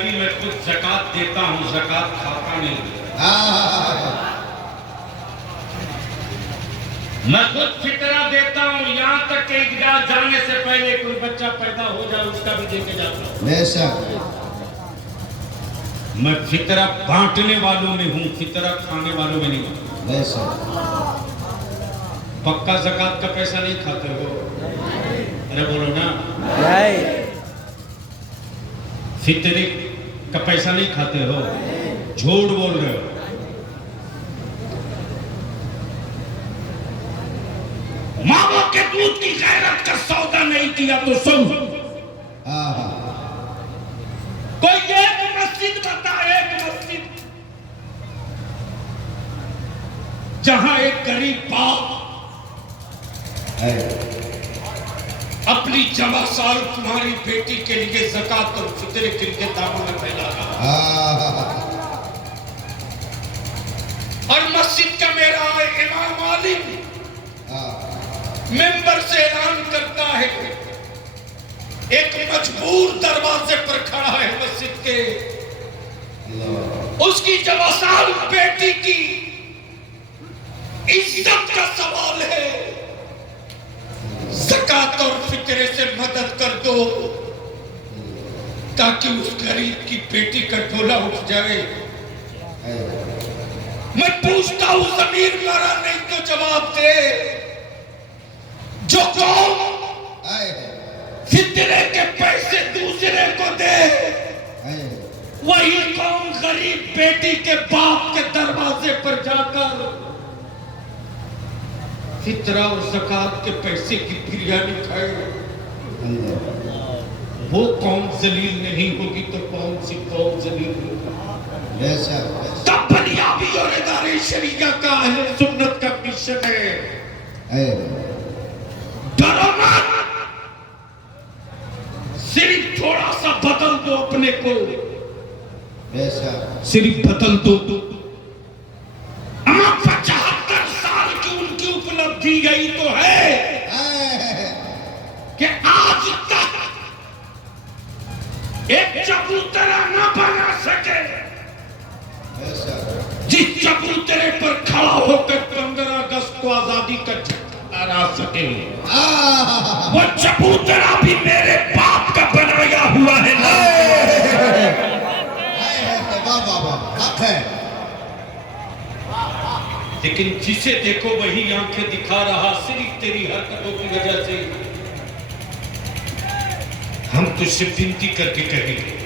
ابھی میں خود زکات دیتا ہوں، زکات کھاتا نہیں، میں خود فطرہ دیتا ہوں، یہاں تک کہ عیدگاہ جانے سے پہلے کوئی بچہ پیدا ہو جائے اس کا بھی دے کے جاتا ہوں۔ بے شک میں فطرہ بانٹنے والوں میں ہوں، فطرہ کھانے والوں میں نہیں ہوں۔ بے شک پکا زکات کا پیسہ نہیں کھاتے ہو؟ ارے بولو نا، فطرے کا پیسہ نہیں کھاتے ہو؟ جھوٹ بول رہے ہو۔ ماں کے دودھ کی غیرت کا سودا نہیں کیا تو سن، کوئی ایک مسجد بتا، ایک مسجد جہاں ایک غریب باپ اپنی جمع سال تمہاری بیٹی کے لیے زکات اور فطرے کے لیے دامن میں پھیلا رہا، اور مسجد کا میرا امام عالم ممبر سے اعلان کرتا ہے، ایک مجبور دروازے پر کھڑا ہے مسجد کے، اس کی جب سال بیٹی کی عزت کا سوال ہے، زکات اور فطرے سے مدد کر دو تاکہ اس غریب کی بیٹی کا ڈھولا اٹھ جائے۔ میں پوچھتا ہوں ضمیر مرا نہیں تو جواب دے، جو قوم فطرے کے پیسے دوسرے کو دے، وہی قوم غریب بیٹی کے باپ کے دروازے پر جا کر فطرہ اور زکات کے پیسے کی بریانی کھائے، وہ قوم ذلیل نہیں ہوگی تو کون سی قوم ذلیل ہوگی؟ تب بنیادی اور ادارے شریعہ کا اہل سنت کا مشن ہے، ڈرو مت، صرف تھوڑا سا بدل دو اپنے کو، صرف بدل دو۔ اما 75 سال کی ان کی اپلبدھی یہی تو ہے کہ آج تک ایک چبوترا نہ بنا سکے جس چبوترے پر کھڑا ہو کر 15 اگست کو آزادی کا جھنڈا لہرا سکے، وہ چبوترا بھی میرے باپ کا بنایا ہوا ہے۔ لیکن جسے دیکھو وہی آنکھیں دکھا رہا، صرف تیری حرکتوں کی وجہ سے۔ ہم تجھ سے بنتی کر کے کہیں گے،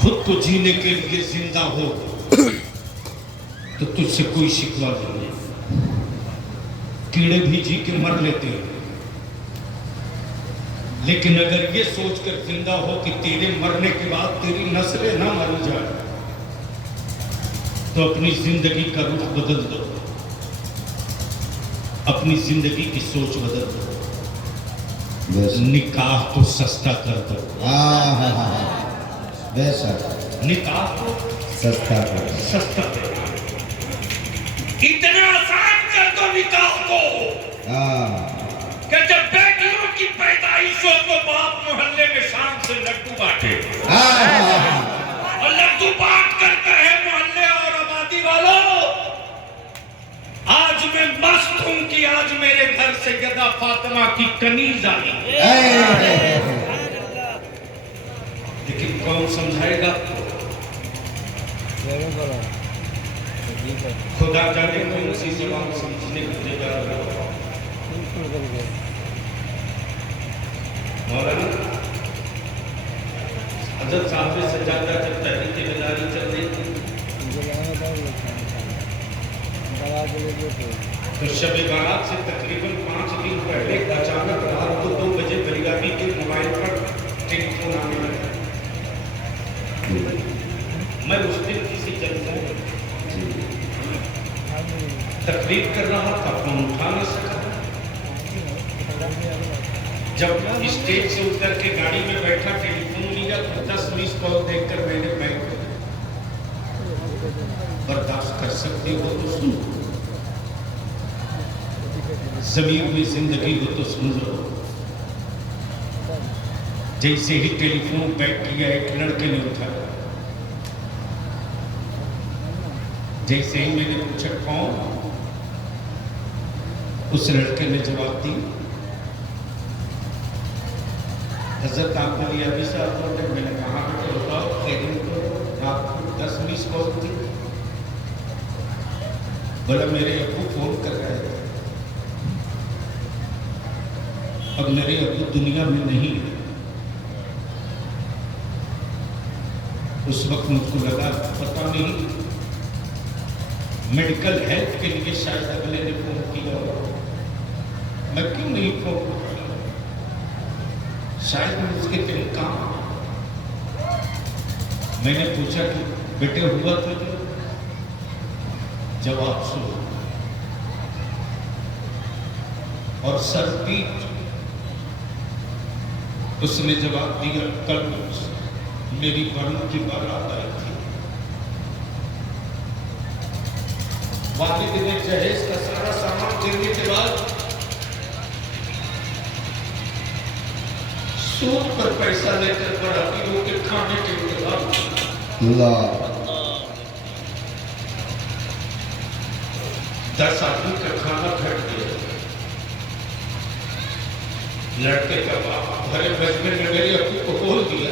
خود کو جینے کے لیے زندہ ہو تو تجھ سے کوئی شکوہ نہیں۔ کیڑے بھی جی کے مر لیتے ہیں، لیکن اگر یہ سوچ کر زندہ ہو کہ تیرے مرنے کے بعد تیری نسلیں نہ مر جائیں تو اپنی زندگی کا رخ بدل دو، اپنی زندگی کی سوچ بدل دو، نکاح کو سستا کر دو، نکاح کو سستا کر دو، اتنا آسان کر دو نکاح کو کہ جب بیٹیوں کی پیدائش ہو تو باپ محلے میں شام سے لڈو بانٹے، اور لڈو بانٹ کر کہے محلے اور آبادی والوں، آج میں مست ہوں کہ آج میرے گھر سیدہ فاطمہ کی کنیز آئی۔ لیکن کون سمجھائے گا؟ خدا جانے کون سی زبان سمجھنے کو دے جا رہا ہے۔ مولانا حضرت صاحب سجادہ جب تحریک بیداری چل رہی تھی تو شب بارات سے تقریباً 5 دن پہلے اچانک رات کو 2 بجے بریلوی کے موبائل پر ٹیلی فون آنے لگا۔ میں اس دن کسی جلسے میں تقریر کر رہا تھا، فون اٹھا نہ سکا۔ جب اسٹیج سے اتر کے گاڑی میں بیٹھا ٹیلی فون لیا تو 10 مس کال دیکھ کر میں نے بینک برداشت کر سکتے ہو تو سن، ضمیر میں زندگی ہو تو سن لو۔ جیسے ہی ٹیلی فون بیک کیا ایک لڑکے نے اٹھایا. جیسے ہی میں نے پوچھا کون، اس لڑکے نے جواب دی حضرت آپ نے لیا بھی صاحب کو. میں نے کہا کہ بتاؤ کہیں تو آپ کو 10 مس کال تھی. بولا میرے ابو فون کر رہے تھے، اب میرے ابو دنیا میں نہیں ہے. اس وقت مجھ کو لگا پتہ نہیں میڈیکل ہیلپ کے لیے شاید اگلے نے فون کیا ہو، میں کیوں نہیں فون کرتا، شاید میں اس کے دل کام. میں نے پوچھا کہ بیٹے ہوا تجھے؟ جواب سنو اور سر پیٹ. اس نے جواب دیا کل میری بہن کی بارات آئی تھی، والد نے جہیز کا سارا سامان دینے کے بعد سود پر پیسہ لے کر براتیوں کے کھانے کے انتظام اللہ 10 آدمی کا کھانا پھٹ گیا. لڑکے کا باپ بھرے بجمے میں میرے ابو کو بول دیا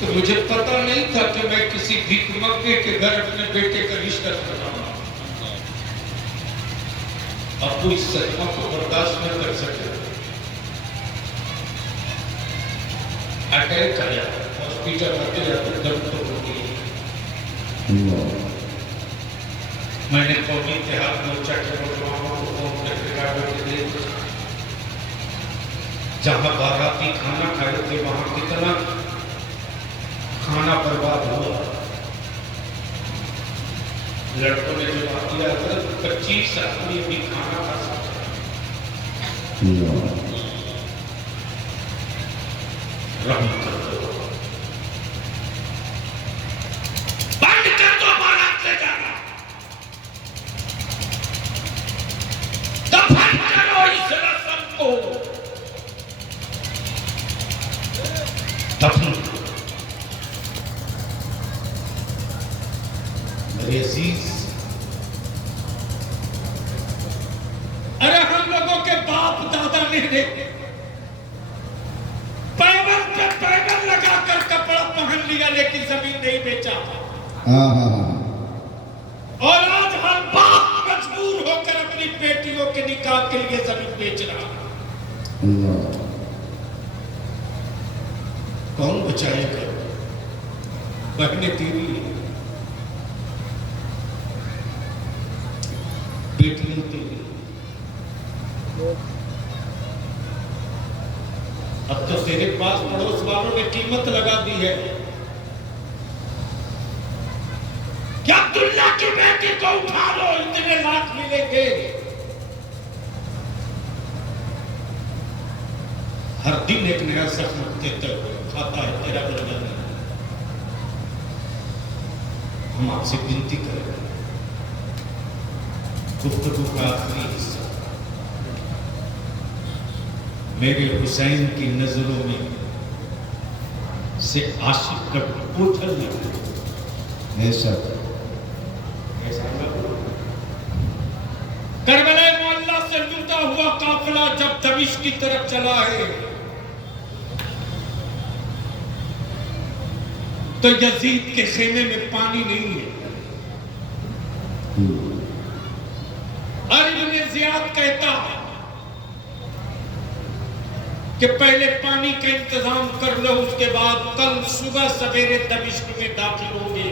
تو مجھے پتا نہیں تھا کہ میں کسی بھیک مانگے کے گھر اپنے بیٹے کا رشتہ کراؤں. ابو اس صدمہ کو برداشت نہ کر سکے. اٹیک آیا، ہاسپٹل آتے جاتے دم تو ہو گئی. میں نے قومی اتحاد مورچہ کے نوجوانوں کو فون کر کے کہا کہ جہاں باراتی کھانا کھائے تھے وہاں کتنا کھانا برباد ہوا. لڑکوں نے جواب دیا حضرت 25 آدمی بھی کھانا کھا سکتے. رحم کر دو، بند کر دو بارات لے جانا، دفن کرو اس رسم کو، دفن کرو. میرے عزیز، ارے ہم لوگوں کے باپ دادا نے پیمن پہ پیمن لگا کر کپڑا پہن لیا لیکن زمین نہیں بیچا. اور آج ہر باپ مجبور ہو کر اپنی بیٹیوں کے نکاح کے لیے زمین بیچ رہا. کون بچائے گا؟ بہنیں تیری، بیٹیاں تیری. اب تو تیرے پاس پڑوس والوں نے قیمت لگا دی ہے. کیا عبداللہ کی بیٹی کو اٹھا لو اتنے لاکھ ملیں گے. ہر دن ایک نیا زخم کھاتا ہے تیرا بردن. ہم آپ سے بنتی کریں گفتگو کا آخری حصہ، میرے حسین کی نظروں میں سے عاشق کا اٹھل نکلا. ایسا کربلا معلیٰ سے لوٹا ہوا قافلہ جب دمشق کی طرف چلا ہے تو یزید کے خیمے میں پانی نہیں ہے. اور ابن زیاد کہتا کہ پہلے پانی کا انتظام کر لو، اس کے بعد کل صبح سویرے دمشق میں داخل ہوگے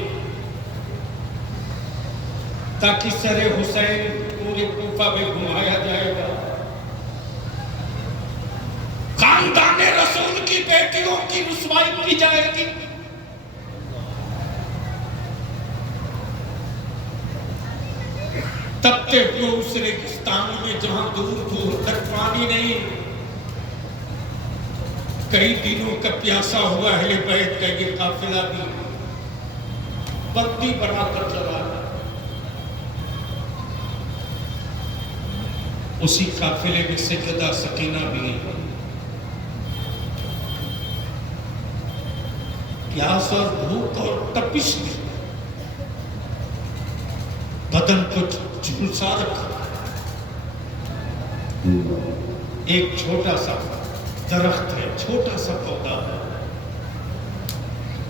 تاکہ سر حسین پورے کوفہ میں گھمایا جائے گا. خاندان رسول کی بیٹیوں کی رسوائی کی جائے گی. تبتے ہوئے اس ریگستان میں جہاں دور دور تک پانی نہیں، کئی دنوں کا پیاسا ہوا اہل بیت کا یہ قافلہ بھی بندی بنا کر چلا. اسی قافلے میں سیدہ سکینہ بھی ہے. پیاس اور بھوک اور تپش نے بدن کو جھلسا رکھا. ایک چھوٹا سا درخت ہے, چھوٹا سا پودا ہے,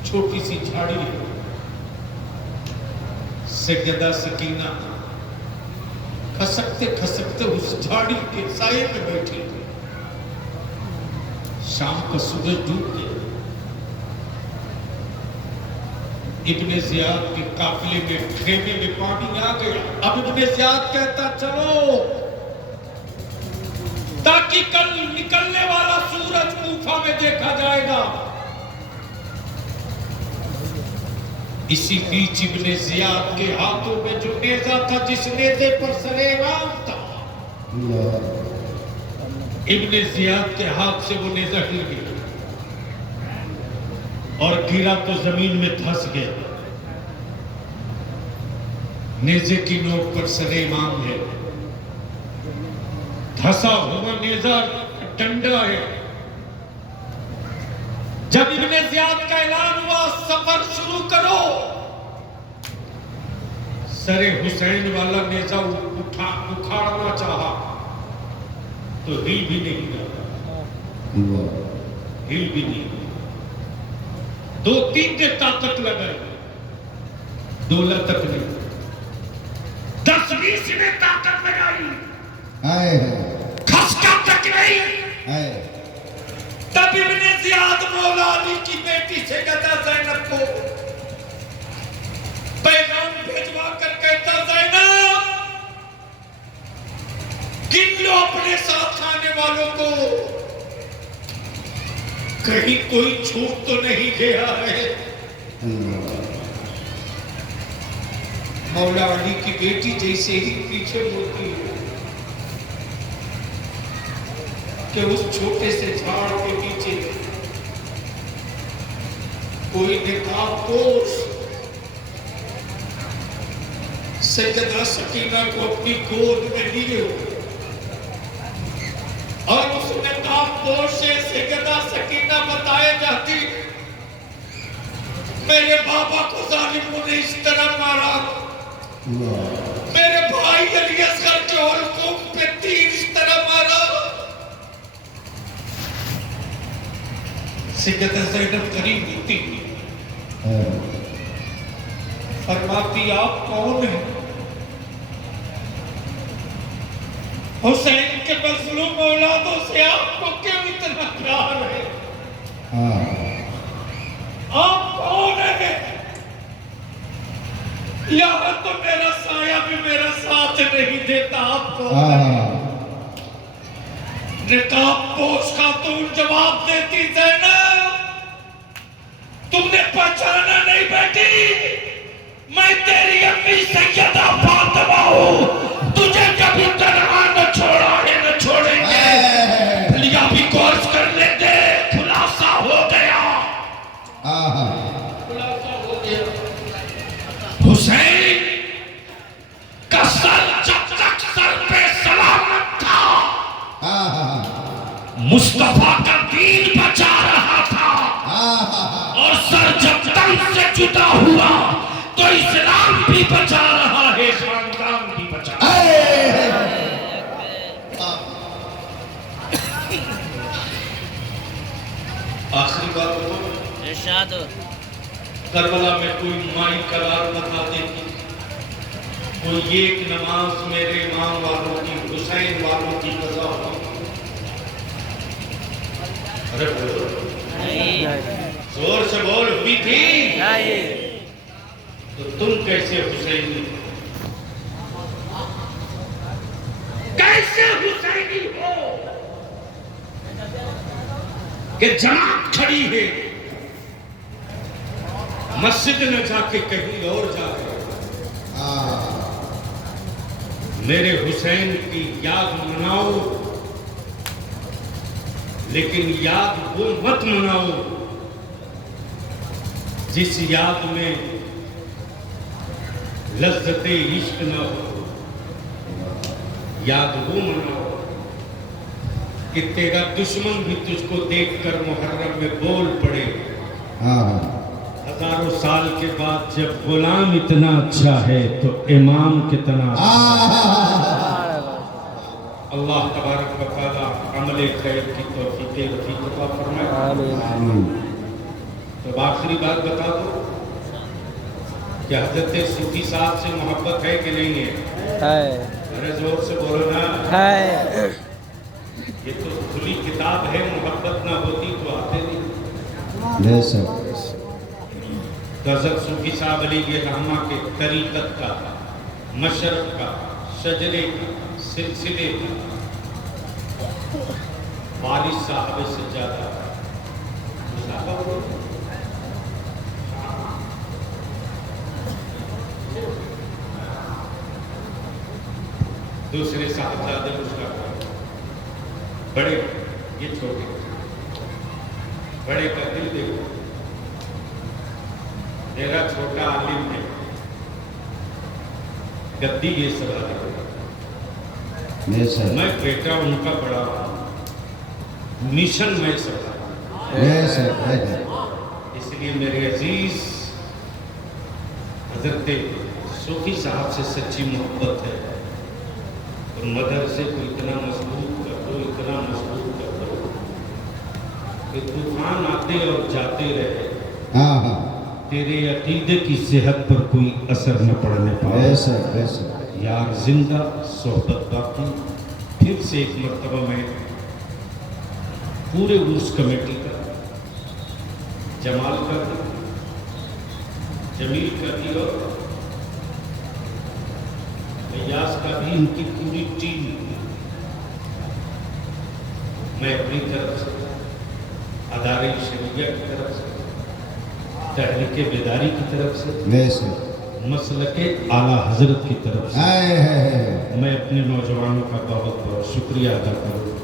چھوٹی سی جھاڑی ہے. سیدہ سکینہ کھسکتے کھسکتے اس جھاڑی کے سائے میں بیٹھی تھی. شام کا سورج ڈوب گیا. ابن زیاد کے قافلے میں خیمے میں پانی آ گیا. اب ابن زیاد کہتا چلو تاکہ کل نکلنے والا سورج کوفہ میں دیکھا جائے گا. اسی بیچ ابن زیاد کے ہاتھوں میں جو نیزہ تھا, جس نیزے پر سر امام تھا, ابن زیاد کے ہاتھ سے وہ نیزہ گر گیا اور گرا تو زمین میں دھس گیا. نیزے کی نوک پر سر امام ہے, دھسا ہوا نیزہ ڈنڈا ہے. جب ابن زیاد کا اعلان ہوا سفر شروع کرو, سر حسین والا نیزہ اکھاڑنا چاہا تو ہل بھی نہیں گیا, ہل بھی نہیں. 2-3 دن طاقت لگائی, ڈولا تک نہیں. 10-20 نے طاقت لگائی, کھسکا تک نہیں. تب ابن زیاد مولا علی کی بیٹی سیدہ زینب کو پیغام بھیجوا کر کہتا, زینب گن لو اپنے ساتھ آنے والوں کو, کہیں کوئی چھوٹ تو نہیں گیا ہے. مولا علی کی بیٹی جیسے ہی پیچھے مڑتی ہے کہ اس چھوٹے سے جھاڑ کے نیچے کوئی نقاب پوش سیدہ سکینہ کو اپنی گود میں لیے اور اس نقاب پوش سے سیدہ سکینہ بتائے جاتی, میرے بابا کو ظالموں نے اس طرح مارا, میرے بھائی علی اصغر کے حلقوں پہ تیر اس طرح مارا. سیدہ زینب قریب ہوتی فرماتی, آپ کون ہیں؟ حسین کے مظلوم اولادوں سے آپ کو کیوں اتنا پیار ہے؟ آپ کون ہیں؟ یہاں تو میرا سایہ بھی میرا ساتھ نہیں دیتا. آپ کو نقاب پوش خاتون جواب دیتی, زینب تم نے پہچانا نہیں بیٹی, میں تیری امی سیدہ فاطمہ ہوں, تجھے کبھی تنہا نہ چھوڑا ہے نہ چھوڑیں گے. لیا بھی کورس کر لیتے, خلاصہ ہو گیا. خلاصہ ہو گیا. حسین کا سر جب تک سر پہ سلامت تھا, مصطفیٰ کا دین بچا رہا تھا, اور سر جب تن سے جدا ہوا تو اسلام بھی بچا رہا ہے, خاندان بھی بچا رہا ہے. آخری بات ارشاد. کربلا میں کوئی مائی قرار بتا دیتی, کوئی ایک نماز میرے امام والوں کی, حسین والوں کی قضا ہو. ارے زور سے بول, ہوئی تھی تو تم کیسے حسینی, کیسے حسینی ہو کہ جماعت کھڑی ہے, مسجد نہ جا کے کہیں اور جا کے میرے حسین کی یاد مناؤ, لیکن یاد وہ مت مناؤ جس یاد میں لذت عشق نہ ہو. یاد وہ مناؤ کہ تیرا دشمن بھی تجھ کو دیکھ کر محرم میں بول پڑے, سال کے بعد جب غلام اتنا اچھا ہے تو امام کتنا اللہ تبارک و تعالیٰ عمل خیر کی توفیق عطا فرمائے. آمین. تو آخری بات بتا دو کہ حضرت صوفی صاحب سے محبت ہے کہ نہیں ہے؟ ہے. ارے زور سے بولو نا. ہے. یہ تو کھلی کتاب ہے، محبت نہ ہوتی تو آتے نہیں. بے شک. تو حضرت صوفی صاحب علیہ الرحمہ کے طریقت کا، مشرق کا، شجرے کا، سلسلے کا وارث صاحب سے زیادہ دوسرے صاحبزادے اس کا بڑے، یہ چھوٹے، بڑے کا دل دیکھو. میرا چھوٹا عالم ہے، گدی یہ سوال ہے. بے شک. میں بیٹا ان کا بڑا مشن میں سوال. بے شک. اس لیے میرے عزیز حضرت صوفی صاحب سے سچی محبت ہے. اور مدرسے کو اتنا مضبوط کر دو، اتنا مضبوط کر دو کہ طوفان آتے اور جاتے رہے، ہاں ہاں. تیرے عقیدے کی صحت پر کوئی اثر نہ پڑنے پائے. بے شک. بے شک. یار زندہ، صحبت باقی. پھر سے ایک مرتبہ میں پورے عرس کمیٹی کا، جمال کا بھی، جمیل کا بھی اور ایاز کا بھی، ان کی پوری ٹیم میں اپنی طرف سے، ادارے شریعہ کی طرف سے، تحریک بیداری کی طرف سے، بے شک. مسلک اعلیٰ حضرت کی طرف سے ہے. میں اپنے نوجوانوں کا بہت بہت شکریہ ادا کروں.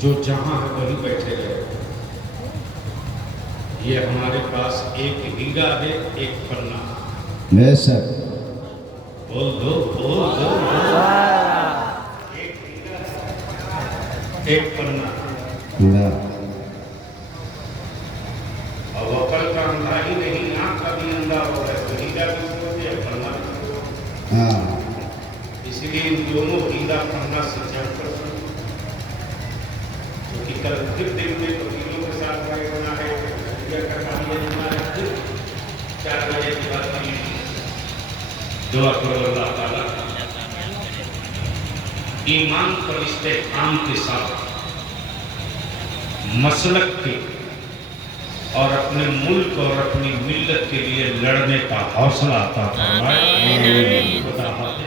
جو جہاں ہے وہیں بیٹھے رہے. یہ ہمارے پاس ایک ہیرا ہے، ایک پنا. بے شک. بول دو، بول دو. ایک ہیرا ہے، ایک پنا. اللہ. اور وقل کا اندھا ہی نہیں، آنکھ کا بھی اندھا ہو رہا ہے. تو ہیرا بھی سوچے، پنا بھی سوچے. ہاں. اس لیے ان دونوں ہیرا پنا سے جنگ کر سکتے. کیونکہ کل پھر دن میں تو ہیروں کے ساتھ رہے ہونا ہے، یہ کا کام یہ ہونا ہے. پھر 4 بجے کے بعد دعا کرو اللہ تعالیٰ ایمان پر استحکام کے ساتھ مسلک کے اور اپنے ملک اور اپنی ملت کے لیے لڑنے کا حوصلہ عطا فرمائے. خدا حافظ.